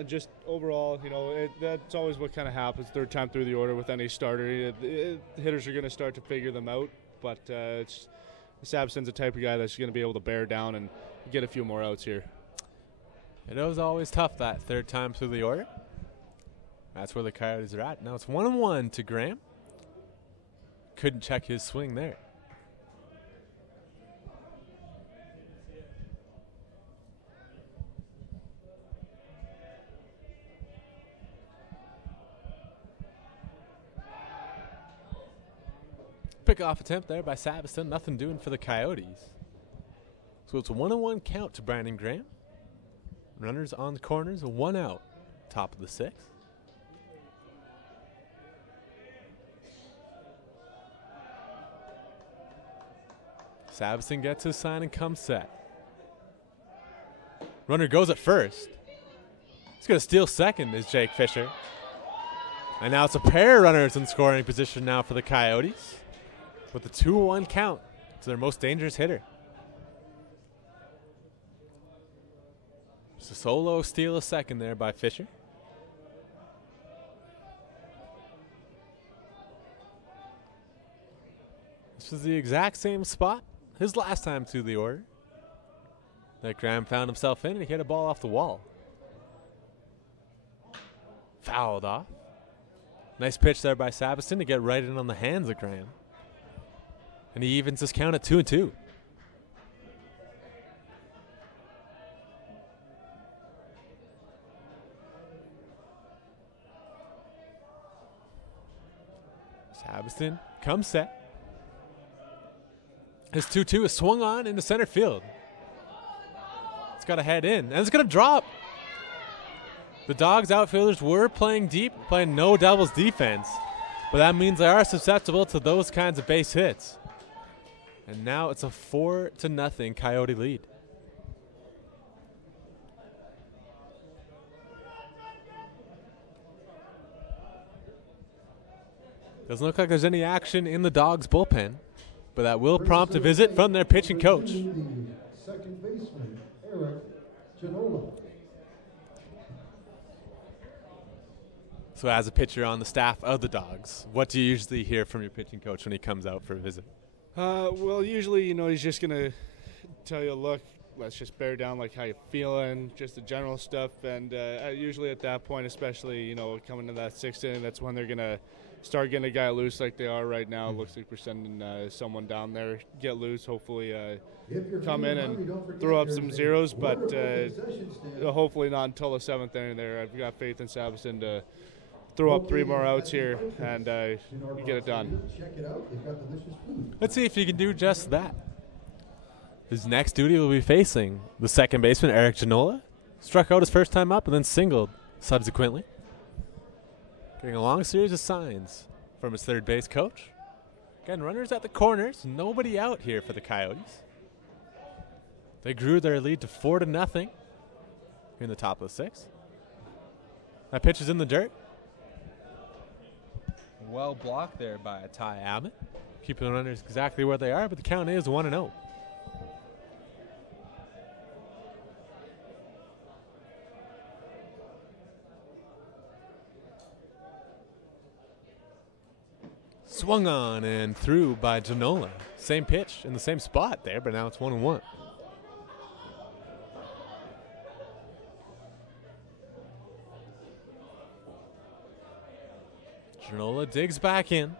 Just overall, that's always what kind of happens third time through the order with any starter. The hitters are going to start to figure them out, but Sabiston's the type of guy that's going to be able to bear down and get a few more outs here. It was always tough that third time through the order. That's where the Coyotes are at. Now it's 1-1 to Graham. Couldn't check his swing there. Pick-off attempt there by Sabiston. Nothing doing for the Coyotes. So it's a 1-1 count to Brandon Graham. Runners on the corners, 1 out. Top of the 6th. Sabiston gets his sign and comes set. Runner goes at first. He's going to steal second is Jake Fisher. And now it's a pair of runners in scoring position now for the Coyotes with a 2-1 count to their most dangerous hitter. It's a solo steal of second there by Fisher. This was the exact same spot his last time through the order that Graham found himself in, and he hit a ball off the wall. Fouled off. Nice pitch there by Sabiston to get right in on the hands of Graham. And he evens his count at 2-2. Sabiston comes set. His 2-2 is swung on into center field. It's got to head in, and it's going to drop. The Dogs outfielders were playing deep, playing no doubles defense, but that means they are susceptible to those kinds of base hits. And now it's a 4-0 Coyote lead. Doesn't look like there's any action in the Dogs bullpen, but that will prompt a visit from their pitching coach. Second baseman, Eric Janola. So as a pitcher on the staff of the Dogs, what do you usually hear from your pitching coach when he comes out for a visit? Well, usually, he's just going to tell you, look, let's just bear down, like how you feeling, just the general stuff. And usually at that point, especially, coming to that 6th inning, that's when they're going to start getting a guy loose like they are right now. Looks like we're sending someone down there, get loose, hopefully come in and throw up some zeros. But hopefully not until the 7th inning there. I've got faith in Sabiston to throw up 3 more outs here and get it done. Let's see if he can do just that. His next duty will be facing the second baseman, Eric Janola. Struck out his first time up and then singled subsequently. Getting a long series of signs from his third base coach. Again, runners at the corners. Nobody out here for the Coyotes. They grew their lead to 4-0 here in the top of the 6th. That pitch is in the dirt. Well blocked there by Ty Abbott. Keeping the runners exactly where they are, but the count is 1-0. Swung on and through by Janola. Same pitch in the same spot there, but now it's 1-1. Janola digs back in.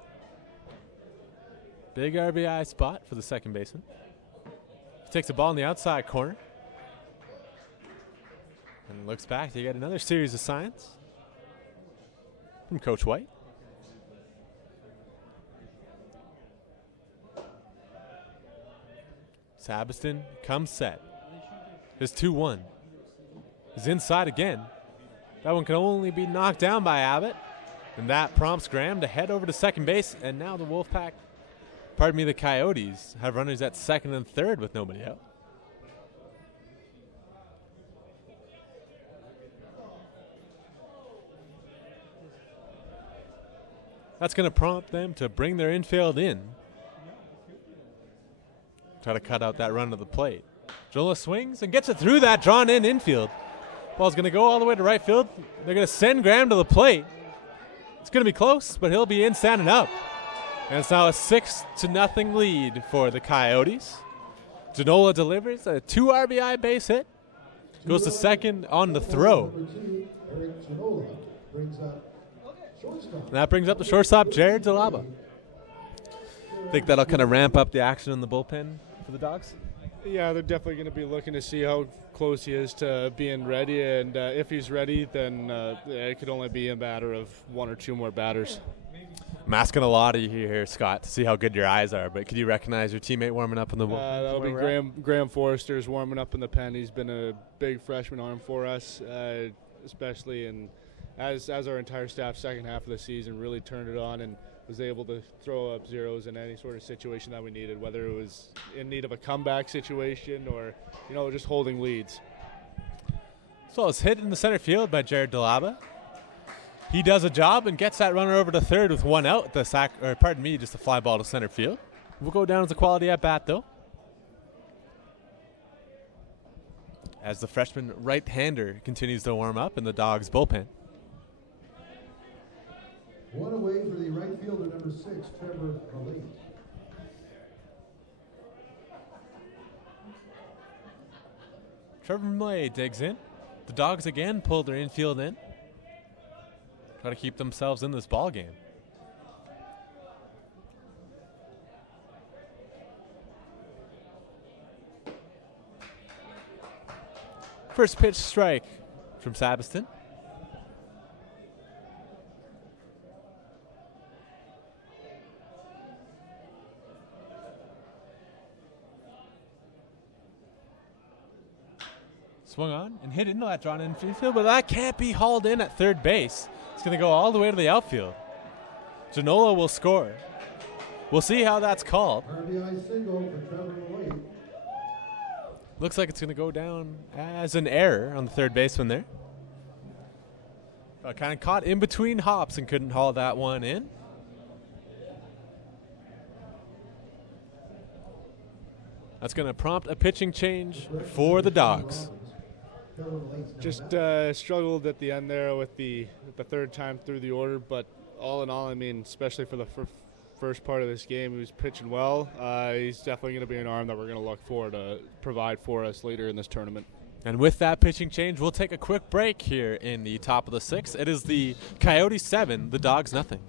Big RBI spot for the second baseman. He takes the ball in the outside corner. And looks back to get another series of signs from Coach White. Sabiston comes set. His 2-1 is inside again. That one can only be knocked down by Abbott. And that prompts Graham to head over to second base. And now the Wolfpack, the Coyotes, have runners at second and third with nobody out. That's going to prompt them to bring their infield in. Try to cut out that run to the plate. Jola swings and gets it through that drawn-in infield. Ball's going to go all the way to right field. They're going to send Graham to the plate. It's going to be close, but he'll be in standing up. And it's now a 6-0 lead for the Coyotes. Janola delivers a 2 RBI base hit. Goes to second on the throw. And that brings up the shortstop, Jared Zalaba. Think that'll kind of ramp up the action in the bullpen for the Dogs? Yeah, they're definitely going to be looking to see how close he is to being ready. And if he's ready, then it could only be a matter of 1 or 2 more batters. I'm asking a lot of you here, Scott, to see how good your eyes are, but could you recognize your teammate warming up in the bullpen? That'll be Graham Forrester's warming up in the pen. He's been a big freshman arm for us, especially as our entire staff second half of the season really turned it on and was able to throw up zeros in any sort of situation that we needed, whether it was in need of a comeback situation or, just holding leads. So it's hit in the center field by Jared Dalaba. He does a job and gets that runner over to third with 1 out. Just a fly ball to center field. We'll go down as a quality at bat, though. As the freshman right-hander continues to warm up in the Dogs' bullpen. 1 away for the right fielder, number 6, Trevor Malate. Trevor Malate digs in. The Dogs again pull their infield in. Try to keep themselves in this ball game. First pitch strike from Sabiston. Swung on and hit into that drawn in field, but that can't be hauled in at third base. It's going to go all the way to the outfield. Janola will score. We'll see how that's called. RBI single for Trevor Malate. Looks like it's going to go down as an error on the third baseman there. Kind of caught in between hops and couldn't haul that one in. That's going to prompt a pitching change for the Dogs. Just struggled at the end there with the third time through the order, but all in all, especially for the first part of this game, he was pitching well. He's definitely going to be an arm that we're going to look for to provide for us later in this tournament. And with that pitching change, we'll take a quick break here in the top of the 6th. It is the Coyotes 7, the Dogs nothing.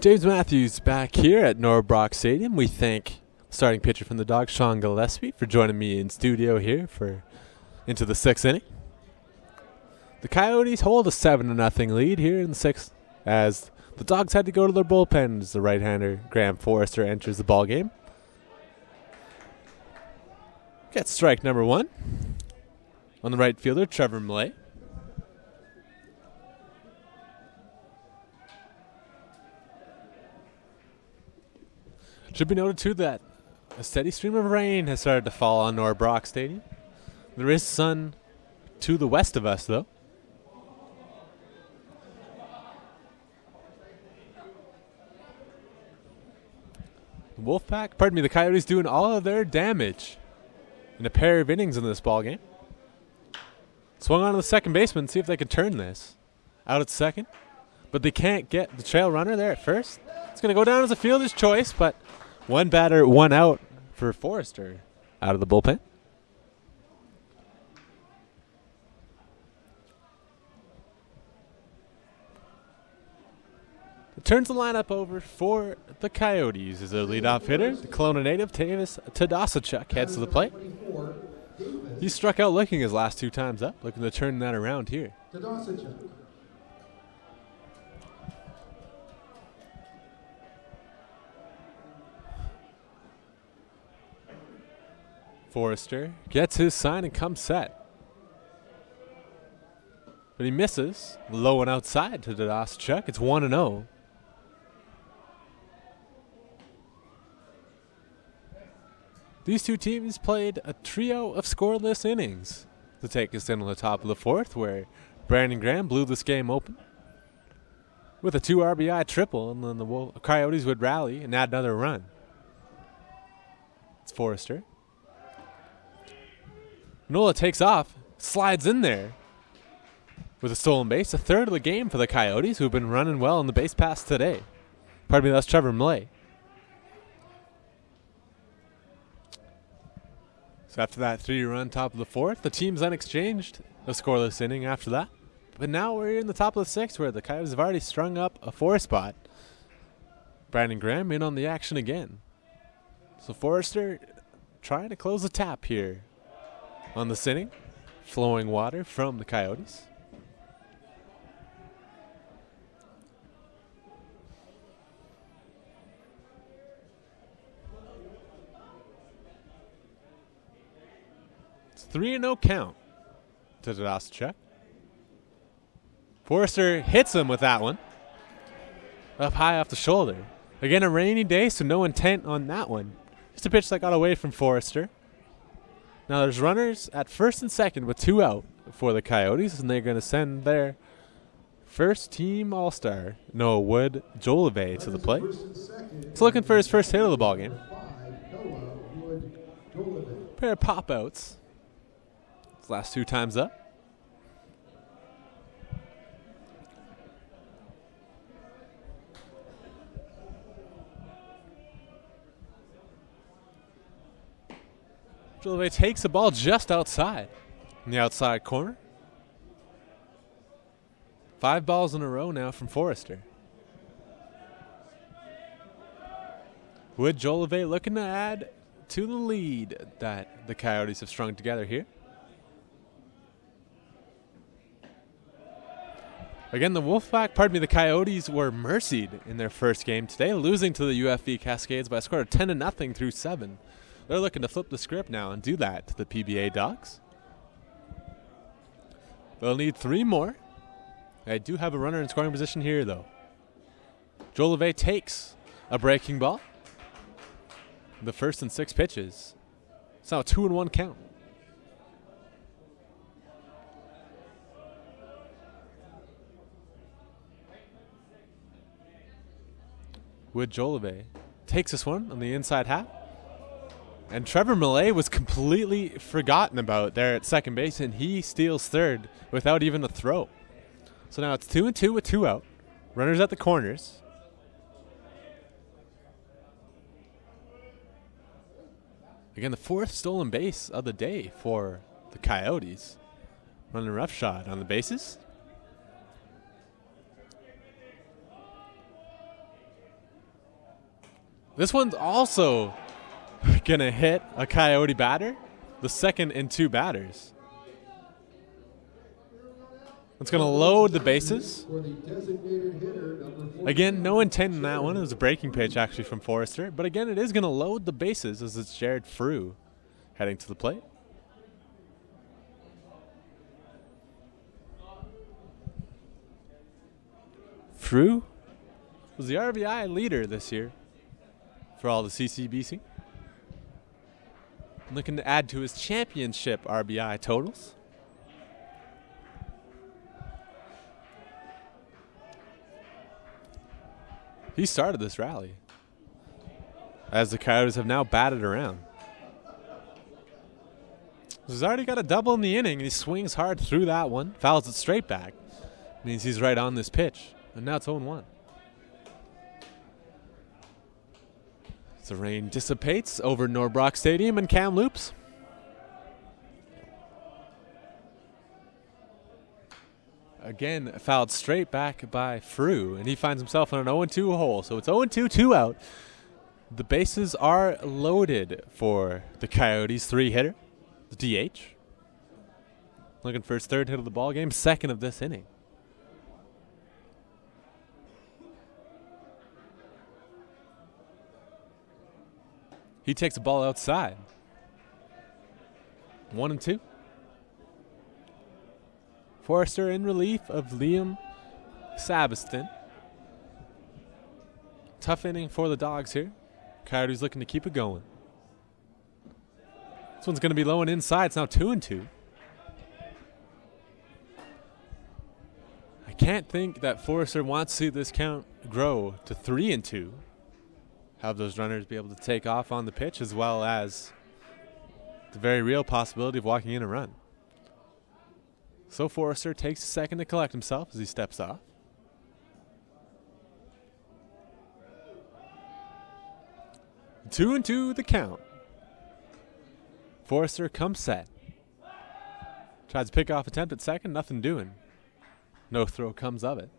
James Matthews back here at Norbrock Stadium. We thank starting pitcher from the Dogs, Sean Gillespie, for joining me in studio here for into the 6th inning. The Coyotes hold a 7-0 lead here in the 6th as the Dogs had to go to their bullpen as the right-hander Graham Forrester enters the ball game. Gets strike number 1 on the right fielder, Trevor Millay. Should be noted, too, that a steady stream of rain has started to fall on Norbrock Stadium. There is sun to the west of us, though. The Coyotes doing all of their damage in a pair of innings in this ballgame. Swung on to the second baseman, see if they can turn this. Out at second, but they can't get the trail runner there at first. It's going to go down as a fielder's choice, but one batter, one out for Forrester out of the bullpen. It turns the lineup over for the Coyotes as their leadoff hitter, the Kelowna native, Tavis Tadasachuk, heads to the plate. He struck out looking his last 2 times up, looking to turn that around here. Forrester gets his sign and comes set. But he misses. Low and outside to Tadasachuk. It's 1-0. These two teams played a trio of scoreless innings to take us into the top of the 4th, where Brandon Graham blew this game open with a 2 RBI triple, and then the Coyotes would rally and add another run. It's Forrester. Nola takes off, slides in there with a stolen base, a third of the game for the Coyotes, who have been running well on the base pass today. Pardon me, that's Trevor Millay. So after that 3-run top of the 4th, the teams then exchanged a scoreless inning after that. But now we're in the top of the 6th, where the Coyotes have already strung up a 4 spot. Brandon Graham in on the action again. So Forrester trying to close the tap here on this inning. Flowing water from the Coyotes. It's 3-0 count to Tadasachuk. Forrester hits him with that one. Up high off the shoulder. Again, a rainy day, so no intent on that one. Just a pitch that got away from Forrester. Now there's runners at first and second with 2 out for the Coyotes, and they're going to send their first team all-star, Noah Wood Jolivay, to the plate. He's looking for his first hit of the ballgame. Pair of pop-outs. His last 2 times up. Jolivay takes the ball just outside in the outside corner. 5 balls in a row now from Forrester. Wood Jolivay looking to add to the lead that the Coyotes have strung together here. Again, the Coyotes were mercied in their first game today, losing to the UFV Cascades by a score of 10-0 through 7. They're looking to flip the script now and do that to the PBA Dogs. They'll need 3 more. They do have a runner in scoring position here, though. Jolivay takes a breaking ball. The first and 6 pitches. It's now a 2-1 count. Wood Jolivay takes this one on the inside half. And Trevor Millay was completely forgotten about there at second base, and he steals third without even a throw. So now it's 2-2 with 2 out. Runners at the corners. Again, the 4th stolen base of the day for the Coyotes. Running roughshod on the bases. This one's also going to hit a Coyote batter, the second in 2 batters. It's going to load the bases. Again, no intent in that one. It was a breaking pitch actually from Forrester. But again, it is going to load the bases as it's Jared Frew heading to the plate. Frew was the RBI leader this year for all the CCBC. Looking to add to his championship RBI totals. He started this rally, as the Coyotes have now batted around. He's already got a double in the inning, and he swings hard through that one, fouls it straight back. Means he's right on this pitch, and now it's 0-1. As the rain dissipates over Norbrock Stadium in Kamloops. Again, fouled straight back by Frew, and he finds himself in an 0-2 hole. So it's 0-2, 2 out. The bases are loaded for the Coyotes' 3-hitter, the DH. Looking for his 3rd hit of the ball game, 2nd of this inning. He takes the ball outside. 1-2. Forrester in relief of Liam Sabiston. Tough inning for the Dogs here. Coyotes looking to keep it going. This one's going to be low and inside. It's now 2-2. I can't think that Forrester wants to see this count grow to 3-2. Have those runners be able to take off on the pitch, as well as the very real possibility of walking in a run. So Forrester takes a second to collect himself as he steps off. Two and two the count. Forrester comes set. Tries to pick off attempt at second, nothing doing. No throw comes of it.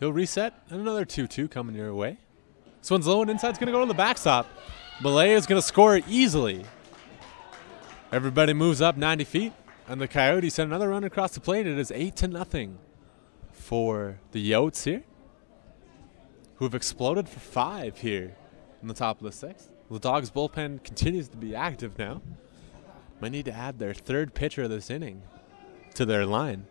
He'll reset, and another 2-2 coming your way. This one's low and inside's going to go to the backstop. Malay is going to score easily. Everybody moves up 90 feet, and the Coyotes send another run across the plate. It is 8-0 for the Yotes here, who have exploded for 5 here in the top of the 6th. The Dogs' bullpen continues to be active now. Might need to add their 3rd pitcher of this inning to their line.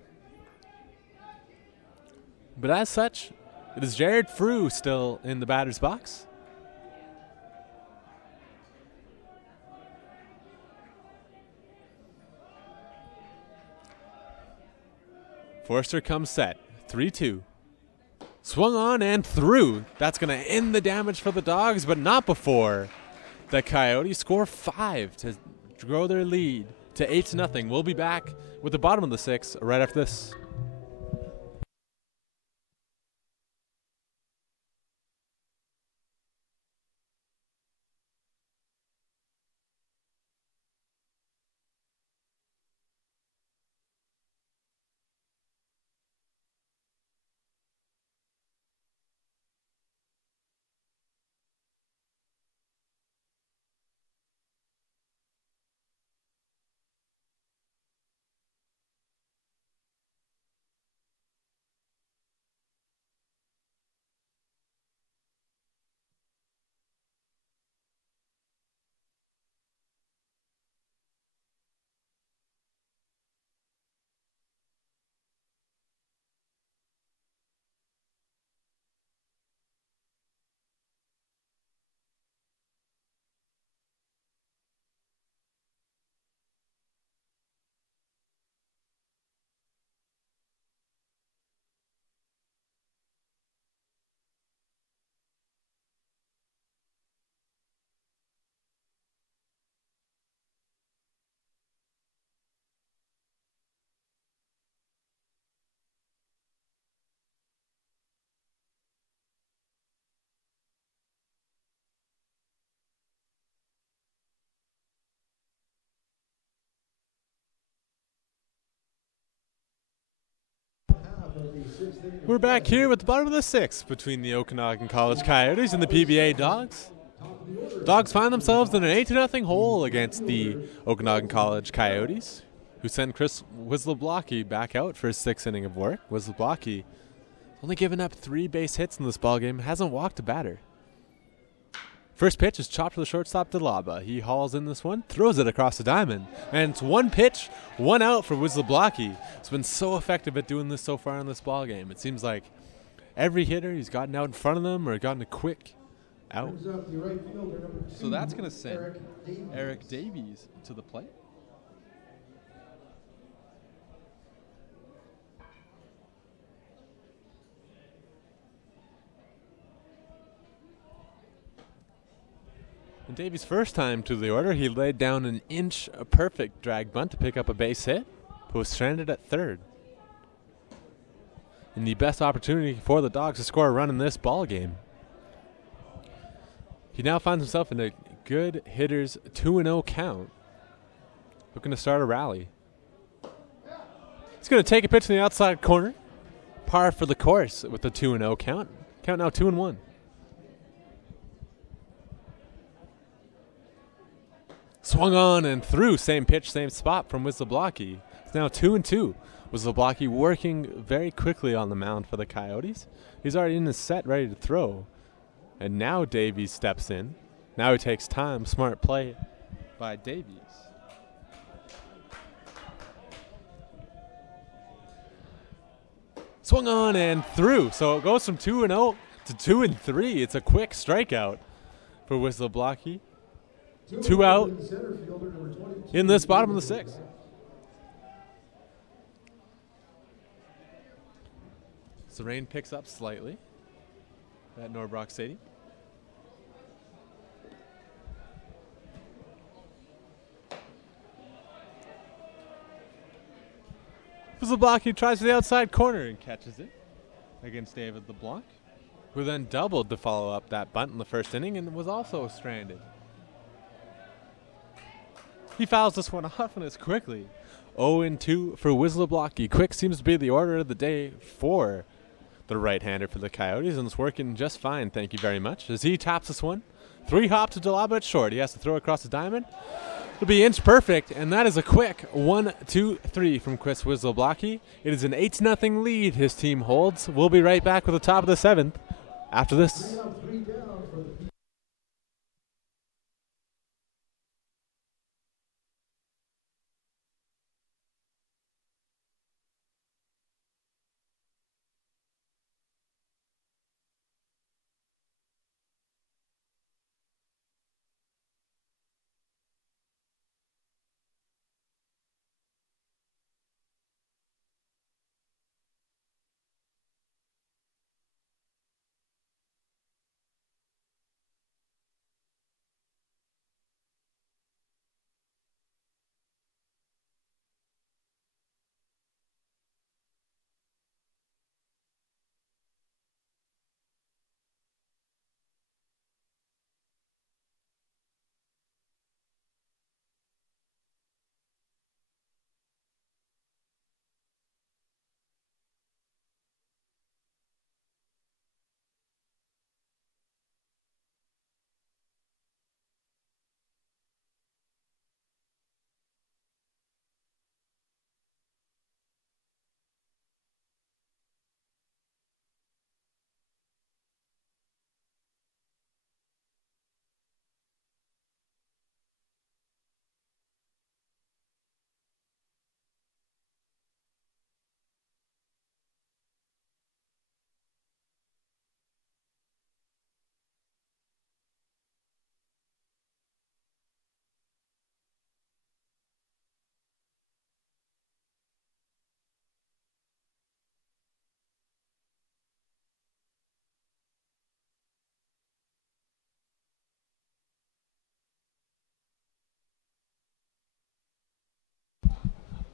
But as such, it is Jared Frew still in the batter's box. Forrester comes set, 3-2. Swung on and through. That's going to end the damage for the Dogs, but not before the Coyotes score 5 to grow their lead to 8-0. We'll be back with the bottom of the 6th right after this. We're back here with the bottom of the sixth between the Okanagan College Coyotes and the PBA Dogs. Dogs find themselves in an 8-0 hole against the Okanagan College Coyotes, who sent Chris Wisloblocki back out for his sixth inning of work. Wisloblocki only given up 3 base hits in this ballgame, hasn't walked a batter. First pitch is chopped to the shortstop Delaba. He hauls in this one, throws it across the diamond, and it's 1 pitch, 1 out for Wisloblocki. He's been so effective at doing this so far in this ball game. It seems like every hitter he's gotten out in front of them or gotten a quick out. So that's going to send Eric Davies to the plate. In Davies' first time to the order, he laid down an inch a perfect drag bunt to pick up a base hit, but was stranded at third. And the best opportunity for the Dogs to score a run in this ball game. He now finds himself in a good hitter's 2-0 count, looking to start a rally. He's going to take a pitch in the outside corner, par for the course with the 2-0 count. Count now 2-1. Swung on and through, same pitch, same spot from Wisloblocki. It's now 2-2. Wisloblocki working very quickly on the mound for the Coyotes. He's already in his set, ready to throw. And now Davies steps in. Now he takes time. Smart play by Davies. Swung on and through. So it goes from 2-0 to 2-3. It's a quick strikeout for Wisloblocki. 2 out in this bottom of the sixth. So rain picks up slightly at Norbrock Stadium. Wisloblocki tries to the outside corner and catches it against David LeBlanc, who then doubled to follow up that bunt in the first inning and was also stranded. He fouls this one off and it's quickly 0-2 for Wisloblocki. Quick seems to be the order of the day for the right-hander for the Coyotes, and it's working just fine, thank you very much. As he taps this one, 3 hops to Delaba at short. He has to throw across the diamond. It'll be inch perfect, and that is a quick 1-2-3 from Chris Wisloblocki. It is an 8-0 lead his team holds. We'll be right back with the top of the 7th after this.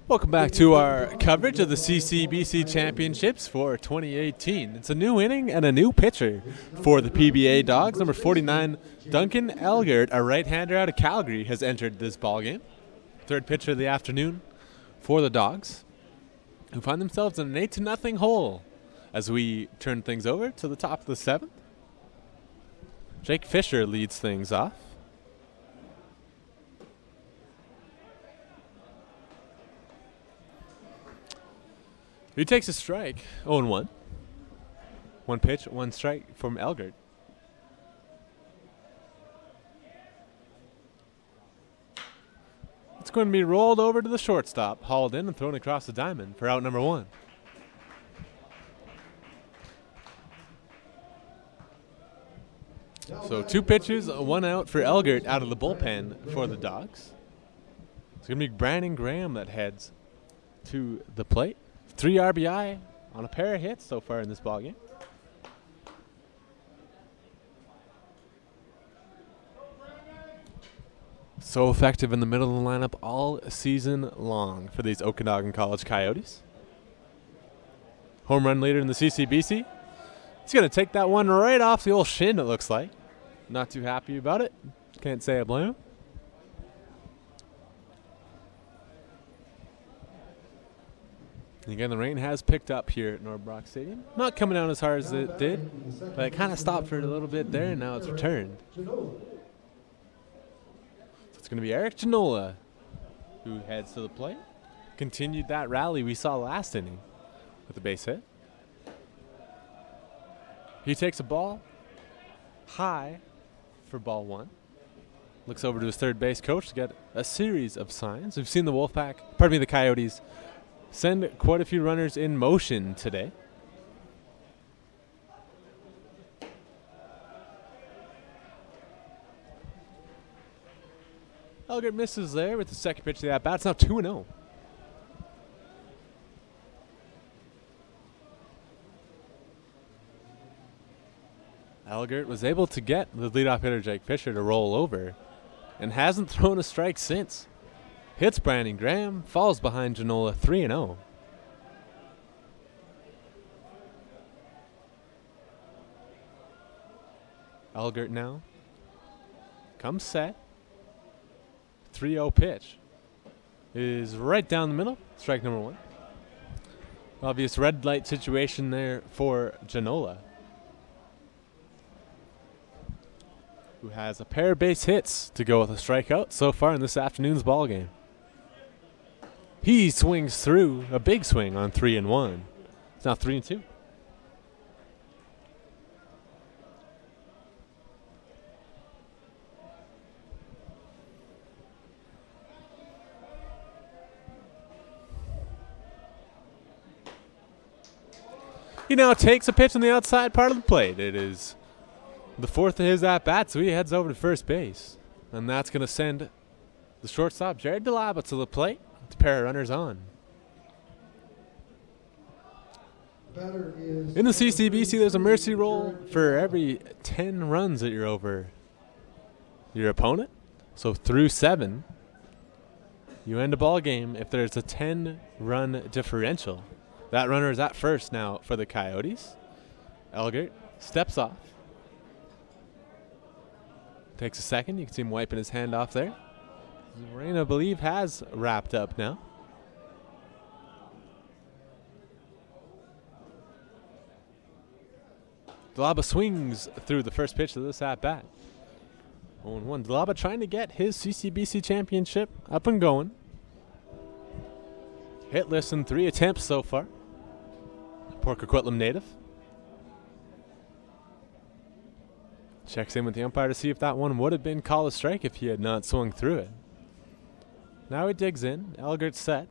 Welcome back to our coverage of the CCBC Championships for 2018. It's a new inning and a new pitcher for the PBA Dogs. Number 49, Duncan Elgert, a right-hander out of Calgary, has entered this ballgame. Third pitcher of the afternoon for the Dogs. who find themselves in an 8-0 hole as we turn things over to the top of the 7th. Jake Fisher leads things off. He takes a strike, 0-1. 1 pitch, 1 strike from Elgert. It's going to be rolled over to the shortstop, hauled in and thrown across the diamond for out number 1. So 2 pitches, 1 out for Elgert out of the bullpen for the Dogs. It's going to be Brandon Graham that heads to the plate. 3 RBI on a pair of hits so far in this ballgame. So effective in the middle of the lineup all season long for these Okanagan College Coyotes. Home run leader in the CCBC. He's going to take that one right off the old shin, it looks like. Not too happy about it. Can't say I blame him. And again, the rain has picked up here at Norbrock Stadium. Not coming down as hard as it did, but it kind of stopped for a little bit there, and now it's returned. It's going to be Eric Janola who heads to the plate. Continued that rally we saw last inning with a base hit. He takes a ball high for ball 1. Looks over to his third base coach to get a series of signs. We've seen the Coyotes send quite a few runners in motion today. Elgert misses there with the second pitch of the at-bat. It's now 2-0. Elgert was able to get the leadoff hitter Jake Fisher to roll over and hasn't thrown a strike since. Hits Brandon Graham, falls behind Janola 3-0. Elgert now comes set. 3-0 pitch is right down the middle. Strike number 1. Obvious red light situation there for Janola, who has a pair of base hits to go with a strikeout so far in this afternoon's ball game. He swings through a big swing on 3-1. It's now 3-2. He now takes a pitch on the outside part of the plate. It is the 4th of his at-bat, so he heads over to first base. And that's going to send the shortstop, Jared DeLaba, to the plate. It's a pair of runners on. In the CCBC, there's a mercy roll for every 10 runs that you're over your opponent. So through 7, you end a ball game if there's a 10-run differential. That runner is at first now for the Coyotes. Elgert steps off. Takes a second. You can see him wiping his hand off there. The rain, I believe, has wrapped up now. DeLaba swings through the first pitch of this at-bat. 0-1. DeLaba trying to get his CCBC championship up and going. Hitless in 3 attempts so far. Port Coquitlam native. Checks in with the umpire to see if that one would have been called a strike if he had not swung through it. Now he digs in. Elgert's set.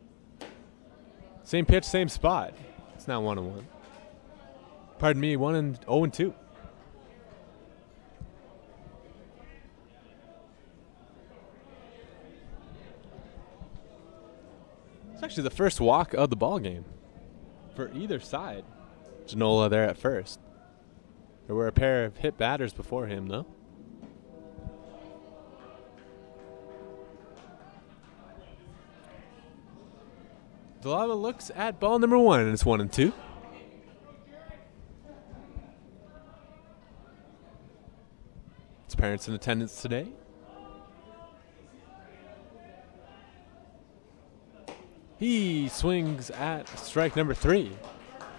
Same pitch, same spot. It's now 1-1. Pardon me, 0-2. It's actually the first walk of the ball game for either side. Janola there at first. There were a pair of hit batters before him, though. DeLaba looks at ball number 1, and it's 1-2. His parents in attendance today. He swings at strike number 3.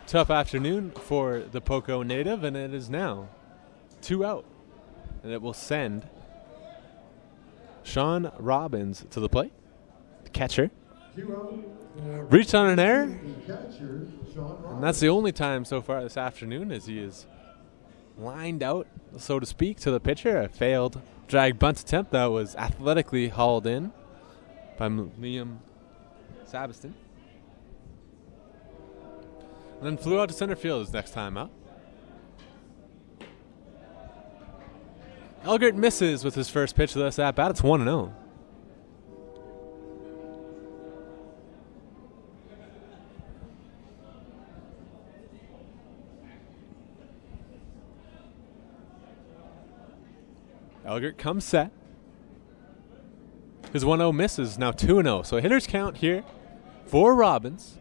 Tough afternoon for the Poco native, and it is now 2 out. And it will send Sean Robbins to the plate. The catcher. Reached on an error. And that's the only time so far this afternoon as he is lined out, so to speak, to the pitcher. A failed drag bunt attempt that was athletically hauled in by Liam Sabiston. And then flew out to center field his next time up. Elgert misses with his first pitch of this at bat. It's 1-0. Elgert comes set. His 1-0 misses, now 2-0. So a hitter's count here for Robbins.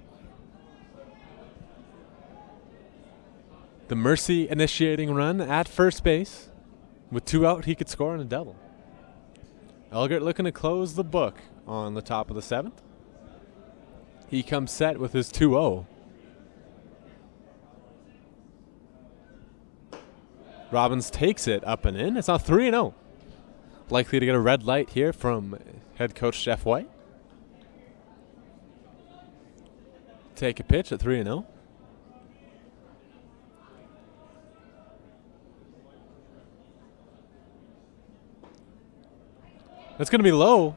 The Mercy initiating run at first base. With 2 out, he could score on a double. Elgert looking to close the book on the top of the 7th. He comes set with his 2-0. Robbins takes it up and in. It's now 3-0. Likely to get a red light here from head coach Jeff White. Take a pitch at 3-0. That's going to be low.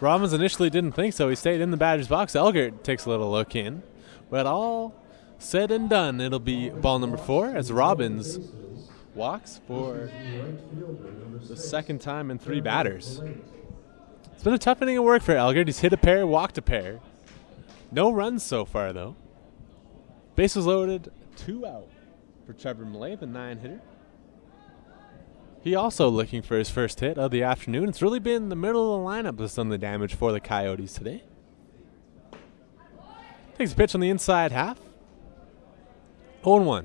Robbins initially didn't think so. He stayed in the batter's box. Elgert takes a little look in. But all said and done, it'll be ball number 4 as Robbins walks for the second time in 3 batters. It's been a tough inning of work for Elgert. He's hit a pair, walked a pair. No runs so far, though. Bases loaded, 2 out for Trevor Millay, the 9-hitter. He also looking for his first hit of the afternoon. It's really been the middle of the lineup that's done the damage for the Coyotes today. Takes a pitch on the inside half. 0-1.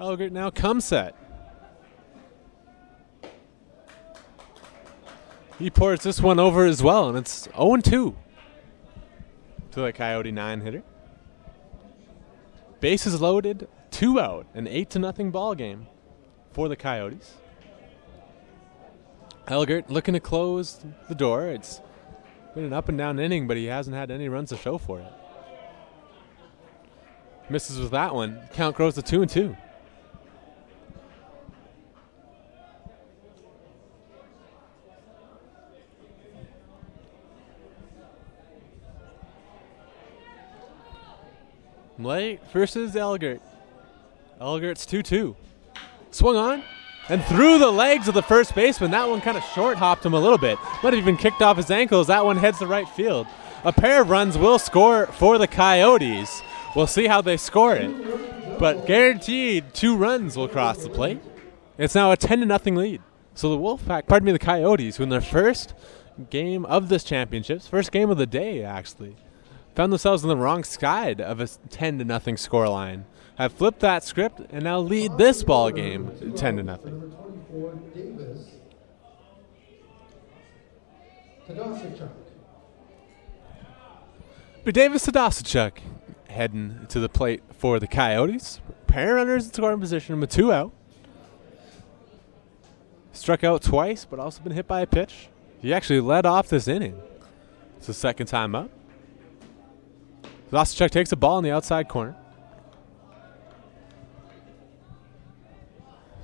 Elgert now comes set. He pours this one over as well, and it's 0-2 to the Coyote 9-hitter. Bases loaded, 2 out, an 8-0 ball game for the Coyotes. Elgert looking to close the door. It's been an up and down inning, but he hasn't had any runs to show for it. Misses with that one. Count grows to 2-2. Millay versus Elgert. Elgert's 2-2. Swung on and through the legs of the first baseman. That one kind of short hopped him a little bit. Might have even kicked off his ankles. That one heads to right field. A pair of runs will score for the Coyotes. We'll see how they score it. But guaranteed 2 runs will cross the plate. It's now a 10-0 lead. So the the Coyotes, who in their first game of this championship, first game of the day actually, found themselves on the wrong side of a 10-0 scoreline, have flipped that script and now lead this ball game 10-0. But Davis Tadasachuk heading to the plate for the Coyotes. Pair runners in scoring position with 2 out. Struck out twice, but also been hit by a pitch. He actually led off this inning. It's the second time up. Tadasachuk takes a ball in the outside corner.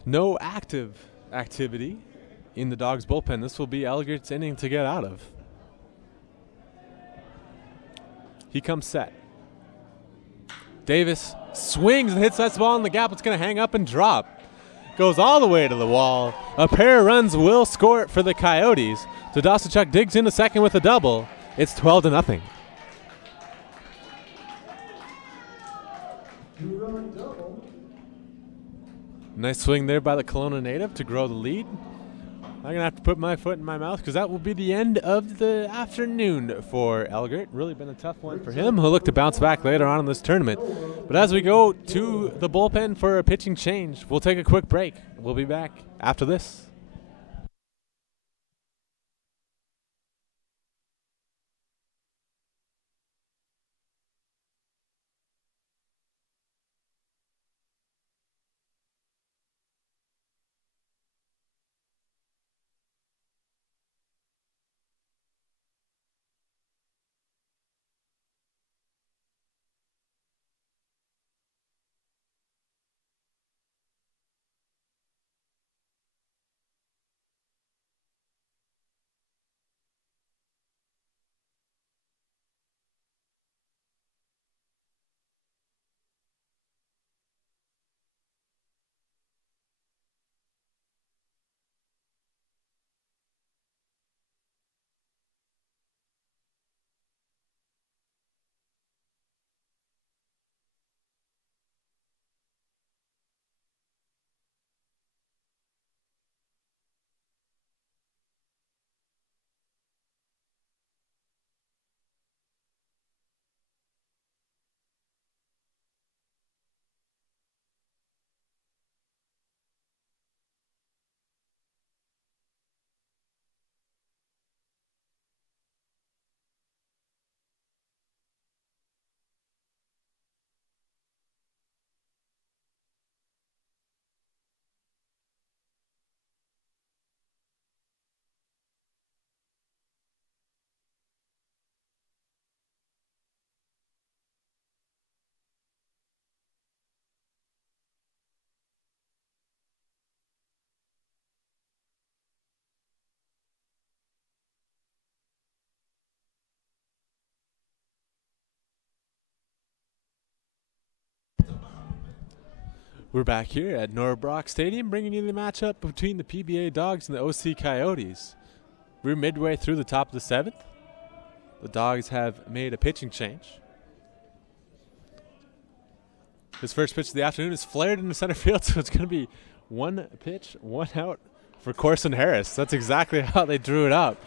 No active activity in the Dogs bullpen. This will be Elgert's inning to get out of. He comes set. Davis swings and hits that ball in the gap. It's going to hang up and drop. Goes all the way to the wall. A pair of runs will score it for the Coyotes. Tadasachuk digs into second with a double. It's 12-0. run double. Nice swing there by the Kelowna native to grow the lead. I'm going to have to put my foot in my mouth because that will be the end of the afternoon for Elgert. Really been a tough one for him. He'll look to bounce back later on in this tournament. But as we go to the bullpen for a pitching change, we'll take a quick break. We'll be back after this. We're back here at Norbrock Stadium, bringing you the matchup between the PBA Dogs and the OC Coyotes. We're midway through the top of the seventh. The Dogs have made a pitching change. This first pitch of the afternoon is flared into center field, so it's going to be one pitch, one out for Corson Harris. That's exactly how they drew it up.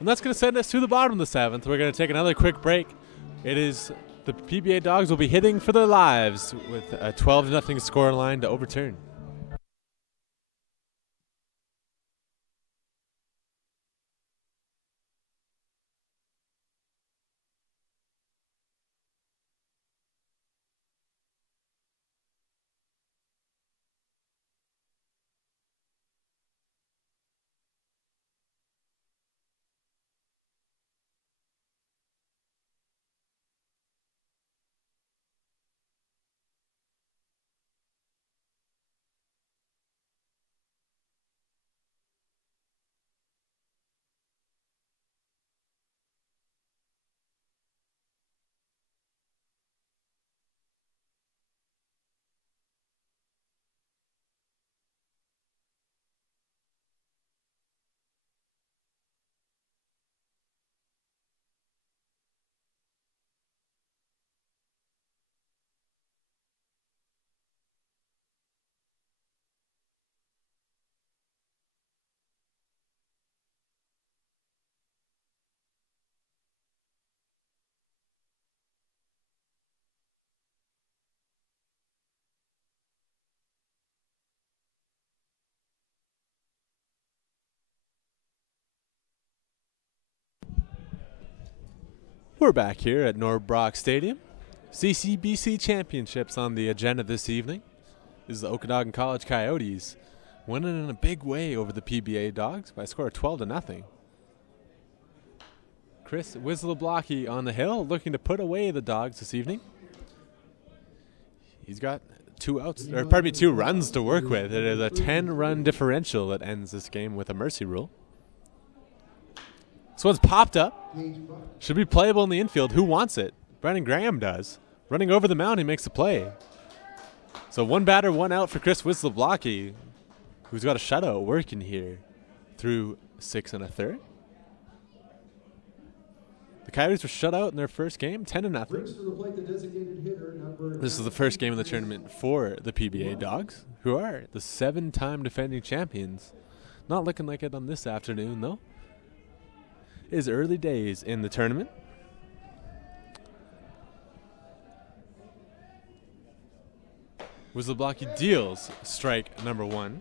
And that's going to send us to the bottom of the seventh. We're going to take another quick break. It is the PBA Dogs will be hitting for their lives with a 12-0 scoreline to overturn. We're back here at Norbrock Stadium. CCBC Championships on the agenda this evening. This is the Okanagan College Coyotes winning in a big way over the PBA Dogs by a score of 12-0. Chris Wisloblocki on the hill looking to put away the Dogs this evening. He's got two runs to work with. It is a 10-run differential that ends this game with a mercy rule. This one's popped up. Should be playable in the infield. Who wants it? Brennan Graham does. Running over the mound, he makes the play. So one batter, one out for Chris Wisloblocki, who's got a shutout working here through 6 1/3. The Coyotes were shut out in their first game, 10-0. Brings to the plate the designated hitter, number This is the first game of the tournament for the PBA Dogs, who are the 7-time defending champions. Not looking like it on this afternoon, though. It is early days in the tournament. Wisloblocki deals strike number 1.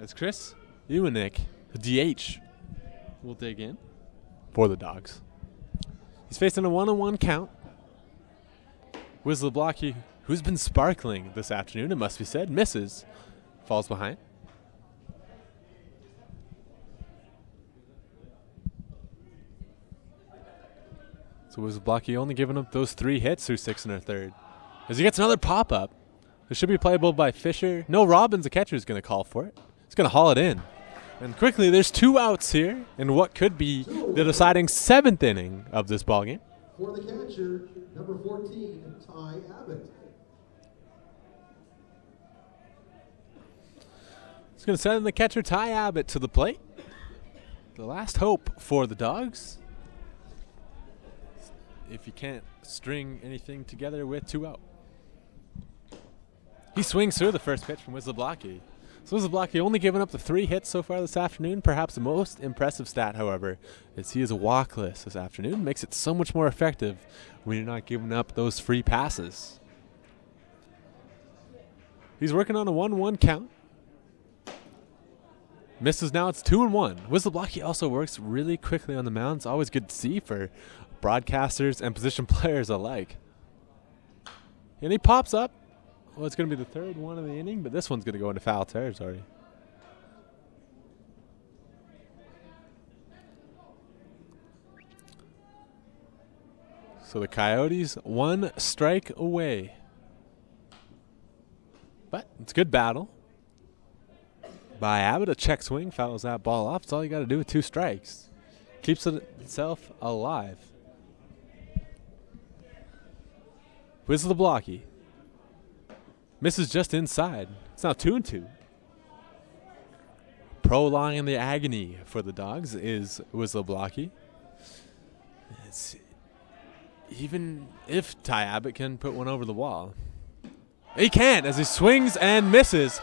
As Chris Ewanik, the DH, will dig in for the Dogs. He's facing a 1-on-1 count. Wisloblocki, who's been sparkling this afternoon, it must be said, misses, falls behind. So Wisloblocki only giving up those 3 hits through 6 1/3. As he gets another pop-up. It should be playable by Fisher. No, Robbins, the catcher, is going to call for it. He's going to haul it in. And quickly, there's 2 outs here in what could be the deciding 7th inning of this ballgame. For the catcher, number 14, Ty Abbott. He's going to send the catcher, Ty Abbott, to the plate. The last hope for the Dogs. If you can't string anything together with 2 out. He swings through the first pitch from Wisloblocki. So Wisloblocki only giving up the 3 hits so far this afternoon. Perhaps the most impressive stat, however, is he is walkless this afternoon. Makes it so much more effective when you're not giving up those free passes. He's working on a 1-1 count. Misses now, it's 2-1. Wisloblocki also works really quickly on the mound. It's always good to see for broadcasters and position players alike. And he pops up. Well, it's going to be the 3rd one of the inning, but this one's going to go into foul territory. So the Coyotes 1 strike away. But it's a good battle by Abbott. A check swing, fouls that ball off. That's all you got to do with 2 strikes. Keeps it itself alive. Wisloblocki misses just inside. It's now 2-2. Prolonging the agony for the Dogs is Wisloblocki. Even if Ty Abbott can put one over the wall. He can't as he swings and misses.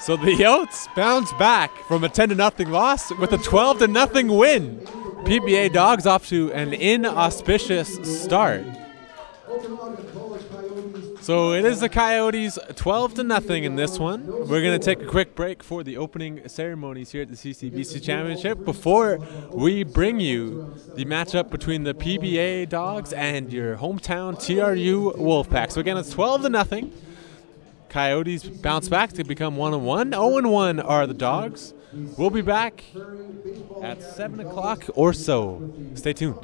So the Yotes bounce back from a 10-0 loss with a 12-0 win. PBA Dogs off to an inauspicious start. So it is the Coyotes 12-0 in this one. We're going to take a quick break for the opening ceremonies here at the CCBC Championship before we bring you the matchup between the PBA Dogs and your hometown TRU WolfPack. So again, it's 12-0. Coyotes bounce back to become 1-1. 0-1 are the Dogs. We'll be back at 7 o'clock or so. Stay tuned.